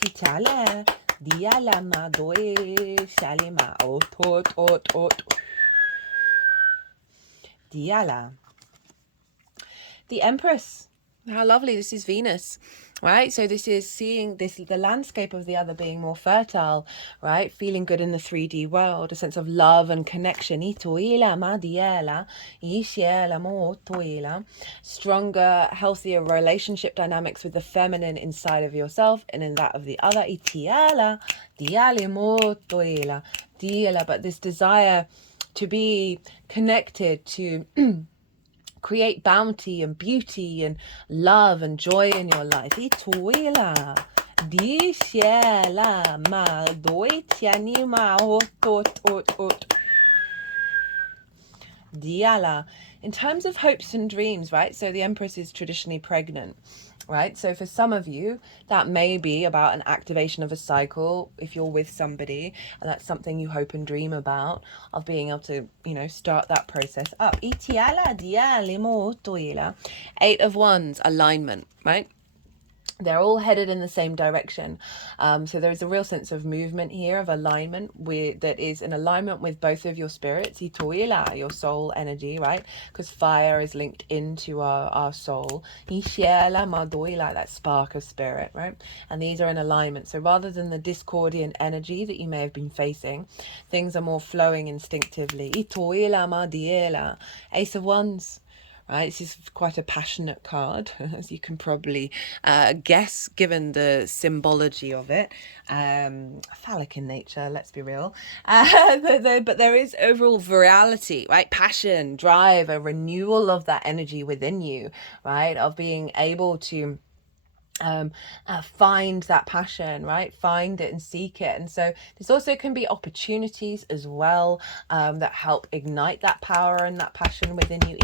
The Empress. How lovely. This is Venus, right? So this is seeing the landscape of the other being more fertile, right? Feeling good in the 3D world, a sense of love and connection. Stronger, healthier relationship dynamics with the feminine inside of yourself and in that of the other. But this desire to be connected, to create bounty and beauty and love and joy in your life. In terms of hopes and dreams, right? So the Empress is traditionally pregnant, right? So for some of you, that may be about an activation of a cycle if you're with somebody, and that's something you hope and dream about, of being able to, start that process up. 8 of Wands, alignment, right? They're all headed in the same direction. So there is a real sense of movement here, of alignment that is in alignment with both of your spirits, your soul energy, right? Because fire is linked into our soul. That spark of spirit, right? And these are in alignment. So rather than the discordian energy that you may have been facing, things are more flowing instinctively. Ace of Wands. Right, this is quite a passionate card, as you can probably guess, given the symbology of it. Phallic in nature, let's be real. But there is overall virality, right? Passion, drive, a renewal of that energy within you, right? Of being able to find that passion, right? Find it and seek it. And so this also can be opportunities as well that help ignite that power and that passion within you.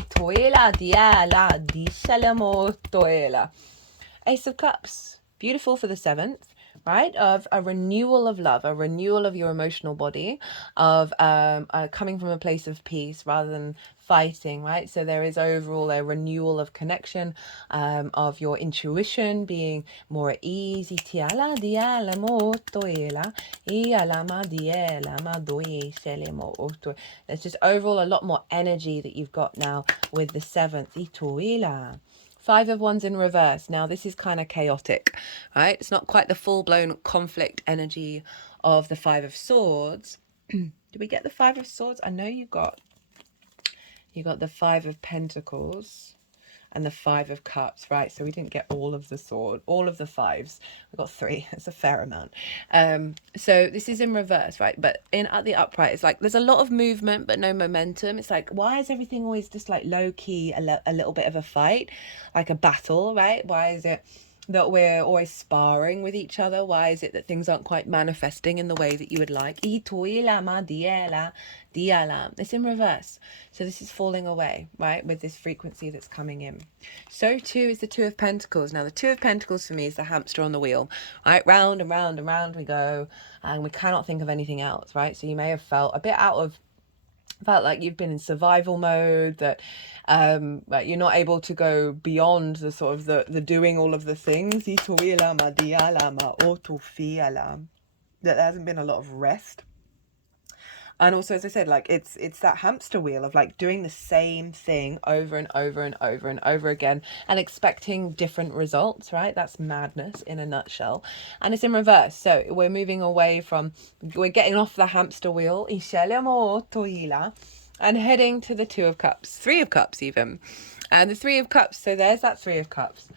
Ace of Cups, beautiful for the 7th, right? Of a renewal of love, a renewal of your emotional body, of coming from a place of peace rather than fighting, right? So there is overall a renewal of connection, of your intuition being more at ease. There's just overall a lot more energy that you've got now with the 7th. 5 of Wands in reverse. Now this is kind of chaotic, right? It's not quite the full-blown conflict energy of the 5 of Swords. Did we get the 5 of Swords? I know you got the 5 of Pentacles and the 5 of Cups, right? So we didn't get all of the 5s. We got 3. That's a fair amount. So this is in reverse, right? But at the upright, it's like there's a lot of movement but no momentum. It's like, why is everything always just like low key, a little bit of a fight, like a battle, right? Why is it that we're always sparring with each other? Why is it that things aren't quite manifesting in the way that you would like? It's in reverse. So this is falling away, right, with this frequency that's coming in. So too is the 2 of Pentacles. Now the 2 of Pentacles for me is the hamster on the wheel, right? Round and round and round we go, and we cannot think of anything else, right? So you may have felt a bit felt like you've been in survival mode, that like you're not able to go beyond the sort of the doing all of the things. That there hasn't been a lot of rest. And also, as I said, like it's that hamster wheel of like doing the same thing over and over and over and over again and expecting different results, right? That's madness in a nutshell. And it's in reverse. So we're moving away from, we're getting off the hamster wheel and heading to the Two of Cups, Three of Cups even. And the Three of Cups, so there's that Three of Cups.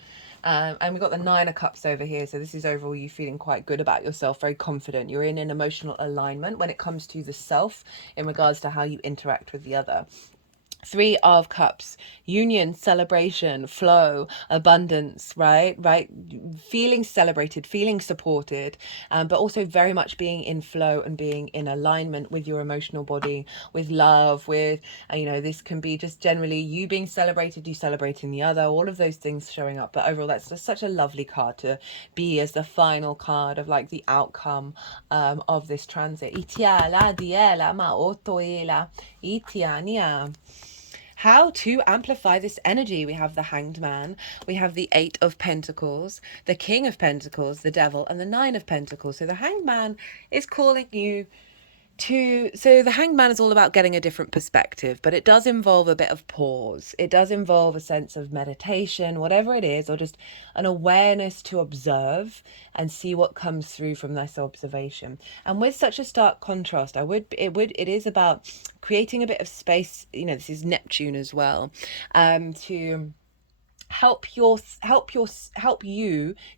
And we've got the Nine of Cups over here. So this is overall you feeling quite good about yourself, very confident. You're in an emotional alignment when it comes to the self in regards to how you interact with the other. Three of Cups, union, celebration, flow, abundance, right? Feeling celebrated, feeling supported, but also very much being in flow and being in alignment with your emotional body, with love, with, this can be just generally you being celebrated, you celebrating the other, all of those things showing up. But overall, that's just such a lovely card to be as the final card of like the outcome of this transit. How to amplify this energy? We have the Hanged Man, we have the Eight of Pentacles, the King of Pentacles, the Devil, and the Nine of Pentacles. So the Hanged Man is calling you so the Hanged Man is all about getting a different perspective, but it does involve a bit of pause. It does involve a sense of meditation, whatever it is, or just an awareness to observe and see what comes through from this observation. And with such a stark contrast, it is about creating a bit of space. This is Neptune as well, to help you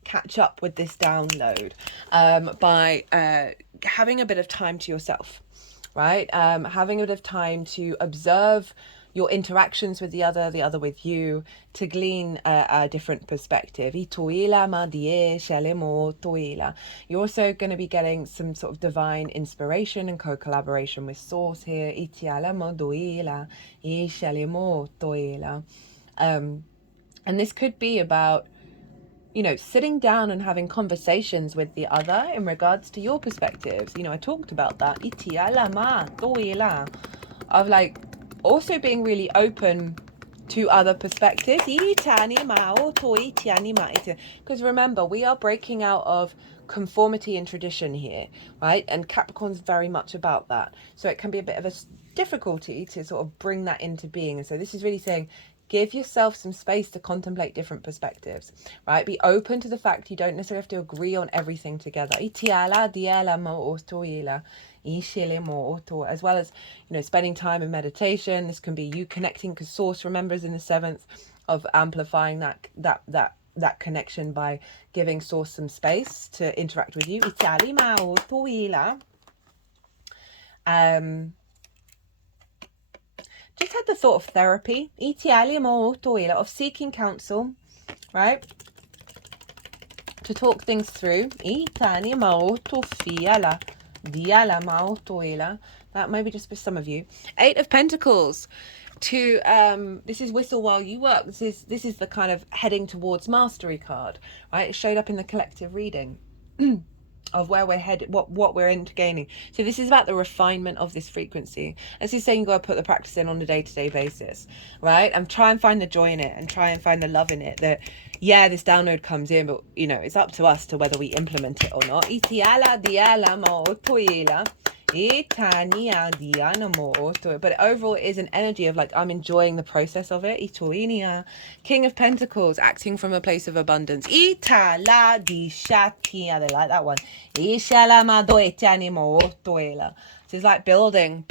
catch up with this download by having a bit of time to yourself, right? Having a bit of time to observe your interactions with the other with you, to glean a different perspective. You're also going to be getting some sort of divine inspiration and co-collaboration with Source here. And this could be about, sitting down and having conversations with the other in regards to your perspectives. I talked about that. Of like also being really open to other perspectives. Because remember, we are breaking out of conformity and tradition here, right? And Capricorn's very much about that. So it can be a bit of a difficulty to sort of bring that into being. And so this is really saying, give yourself some space to contemplate different perspectives, right? Be open to the fact you don't necessarily have to agree on everything together. As well as, spending time in meditation. This can be you connecting, because Source, remembers, in the 7th, of amplifying that connection by giving Source some space to interact with you. Just had the thought of therapy, of seeking counsel, right? To talk things through. That may be just for some of you. Eight of Pentacles. This is Whistle While You Work. This is the kind of heading towards mastery card, right? It showed up in the collective reading. Of where we're headed, what we're into gaining. So this is about the refinement of this frequency. This is saying you got to put the practice in on a day-to-day basis, right? And try and find the joy in it and try and find the love in it. That, this download comes in, but it's up to us to whether we implement it or not. But overall it is an energy of like, I'm enjoying the process of it. King of Pentacles, acting from a place of abundance. They like that one. So it's like building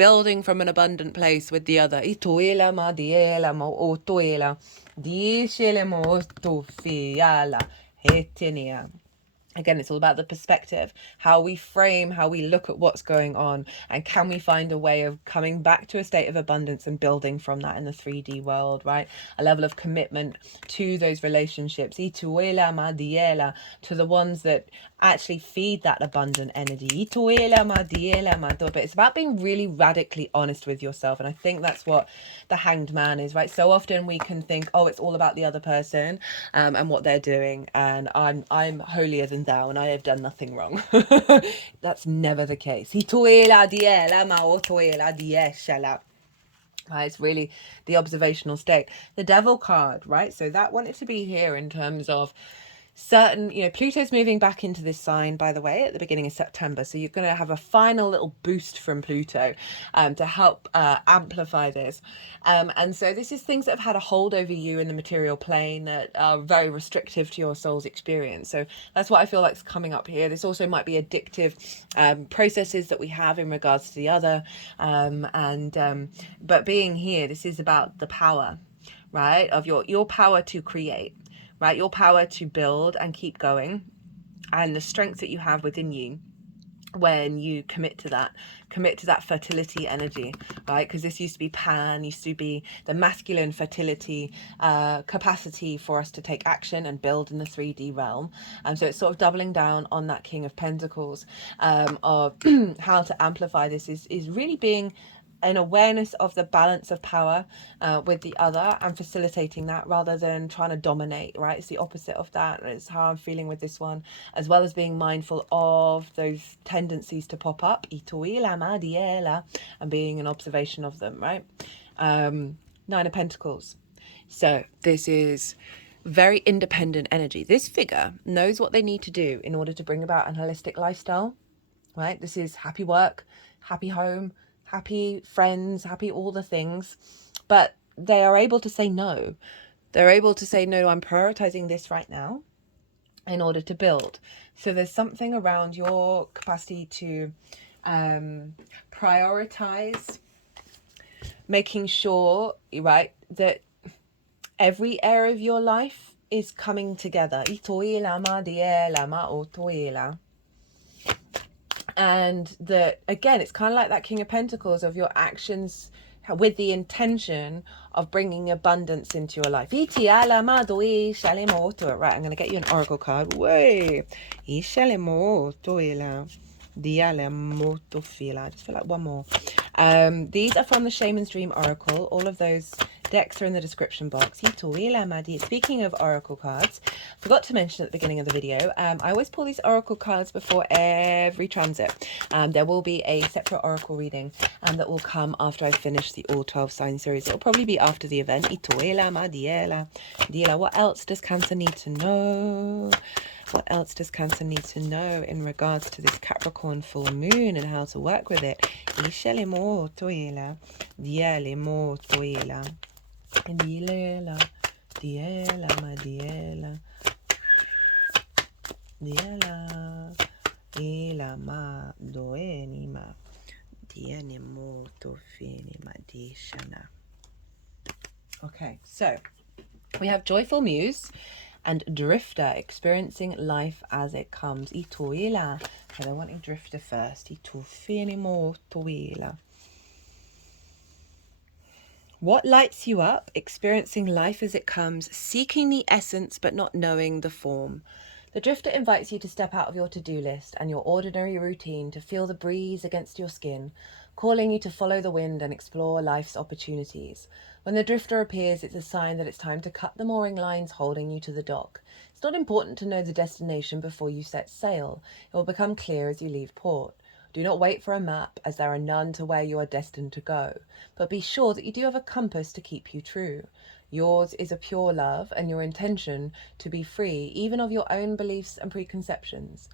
from an abundant place with the other. Again, it's all about the perspective, how we frame, how we look at what's going on, and can we find a way of coming back to a state of abundance and building from that in the 3D world, right? A level of commitment to those relationships, to the ones that actually feed that abundant energy. But it's about being really radically honest with yourself, and I think that's what the Hanged Man is, right? So often we can think, oh, it's all about the other person and what they're doing, and I'm holier than thou and I have done nothing wrong. That's never the case. Right, it's really the observational state. The Devil card, right? So that wanted to be here in terms of certain, Pluto's moving back into this sign, by the way, at the beginning of September. So you're going to have a final little boost from Pluto to help amplify this. And so this is things that have had a hold over you in the material plane that are very restrictive to your soul's experience. So that's what I feel like is coming up here. This also might be addictive processes that we have in regards to the other. But being here, this is about the power, right, of your power to create, right, your power to build and keep going, and the strength that you have within you when you commit to that fertility energy, right? Because this used to be used to be the masculine fertility capacity for us to take action and build in the 3D realm. So it's sort of doubling down on that King of Pentacles of how to amplify this is really being an awareness of the balance of power with the other and facilitating that rather than trying to dominate, right? It's the opposite of that. It's how I'm feeling with this one, as well as being mindful of those tendencies to pop up and being an observation of them, right? Nine of Pentacles. So this is very independent energy. This figure knows what they need to do in order to bring about an holistic lifestyle, right? This is happy work, happy home, happy friends, happy all the things, but they are able to say no. They're able to say, no, I'm prioritizing this right now in order to build. So there's something around your capacity to prioritize, making sure, right, that every area of your life is coming together. And that, again, it's kind of like that King of Pentacles of your actions with the intention of bringing abundance into your life. Right, I'm going to get you an oracle card. I just feel like one more. These are from the Shaman's Dream Oracle. All of those decks are in the description box. Speaking of oracle cards, forgot to mention at the beginning of the video, I always pull these oracle cards before every transit. There will be a separate oracle reading that will come after I finish the All 12 Sign series. It'll probably be after the event. What else does Cancer need to know? What else does Cancer need to know in regards to this Capricorn full moon and how to work with it? Okay, so we have Joyful Muse and Drifter, experiencing life as it comes. So they're wanting Drifter first. What lights you up? Experiencing life as it comes, seeking the essence but not knowing the form. The Drifter invites you to step out of your to-do list and your ordinary routine to feel the breeze against your skin, calling you to follow the wind and explore life's opportunities. When the Drifter appears, it's a sign that it's time to cut the mooring lines holding you to the dock. It's not important to know the destination before you set sail. It will become clear as you leave port. Do not wait for a map, as there are none to where you are destined to go, but be sure that you do have a compass to keep you true. Yours is a pure love and your intention to be free, even of your own beliefs and preconceptions.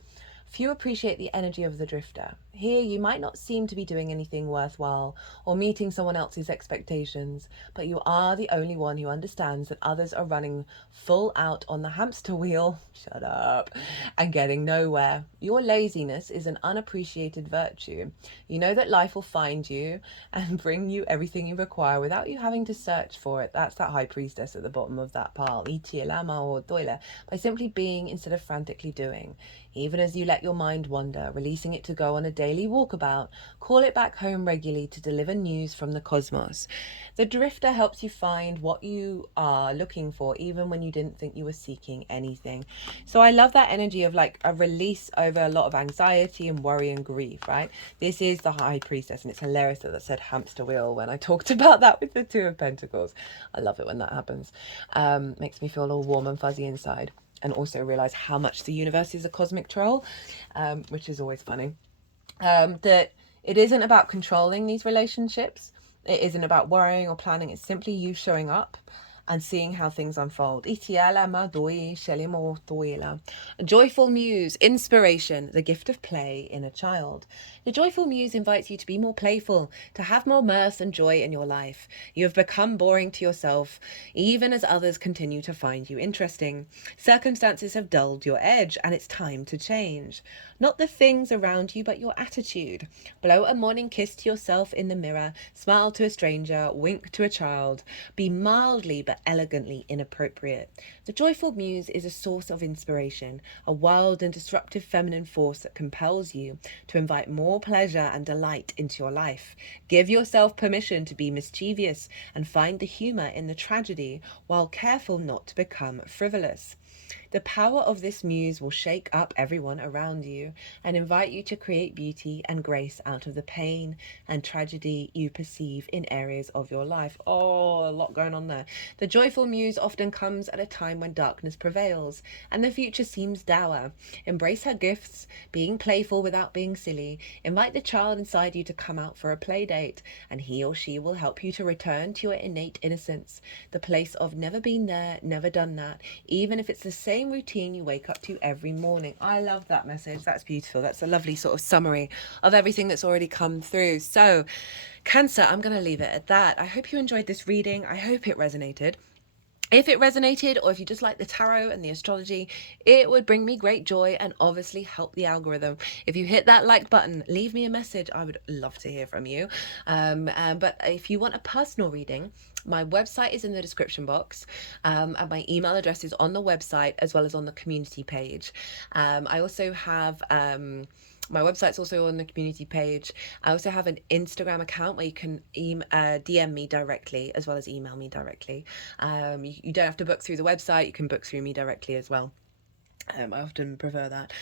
Few appreciate the energy of the Drifter. Here you might not seem to be doing anything worthwhile or meeting someone else's expectations, but you are the only one who understands that others are running full out on the hamster wheel, shut up, and getting nowhere. Your laziness is an unappreciated virtue. You know that life will find you and bring you everything you require without you having to search for it. That's that High Priestess at the bottom of that pile. By simply being instead of frantically doing. Even as you let your mind wander, releasing it to go on a daily walkabout, call it back home regularly to deliver news from the cosmos. The Drifter helps you find what you are looking for, even when you didn't think you were seeking anything. So I love that energy of like a release over a lot of anxiety and worry and grief, right? This is the High Priestess, and it's hilarious that said hamster wheel when I talked about that with the Two of Pentacles. I love it when that happens. Makes me feel all warm and fuzzy inside. And also realize how much the universe is a cosmic troll, which is always funny. That it isn't about controlling these relationships. It isn't about worrying or planning. It's simply you showing up and seeing how things unfold. A joyful muse, inspiration, the gift of play in a child. The joyful muse invites you to be more playful, to have more mirth and joy in your life. You have become boring to yourself, even as others continue to find you interesting. Circumstances have dulled your edge, and it's time to change. Not the things around you, but your attitude. Blow a morning kiss to yourself in the mirror, smile to a stranger, wink to a child. Be mildly but elegantly inappropriate. The joyful muse is a source of inspiration, a wild and disruptive feminine force that compels you to invite more pleasure and delight into your life. Give yourself permission to be mischievous and find the humour in the tragedy while careful not to become frivolous. The power of this muse will shake up everyone around you and invite you to create beauty and grace out of the pain and tragedy you perceive in areas of your life. Oh, a lot going on there. The joyful muse often comes at a time when darkness prevails and the future seems dour. Embrace her gifts, being playful without being silly. Invite the child inside you to come out for a play date, and he or she will help you to return to your innate innocence, the place of never been there, never done that, even if it's the same routine you wake up to every morning. I love that message. That's beautiful. That's a lovely sort of summary of everything that's already come through. So, Cancer, I'm going to leave it at that. I hope you enjoyed this reading. I hope it resonated. If it resonated, or if you just like the tarot and the astrology, it would bring me great joy and obviously help the algorithm. If you hit that like button, leave me a message. I would love to hear from you. But if you want a personal reading, my website is in the description box, and my email address is on the website as well as on the community page. I also have... my website's also on the community page. I also have an Instagram account where you can DM me directly as well as email me directly. You don't have to book through the website. You can book through me directly as well. I often prefer that.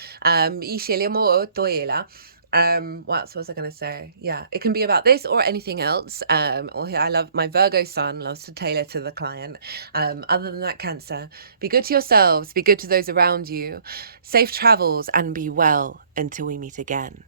What else was I going to say? Yeah, it can be about this or anything else. I love my Virgo sun loves to tailor to the client. Other than that, Cancer, be good to yourselves, be good to those around you. Safe travels and be well until we meet again.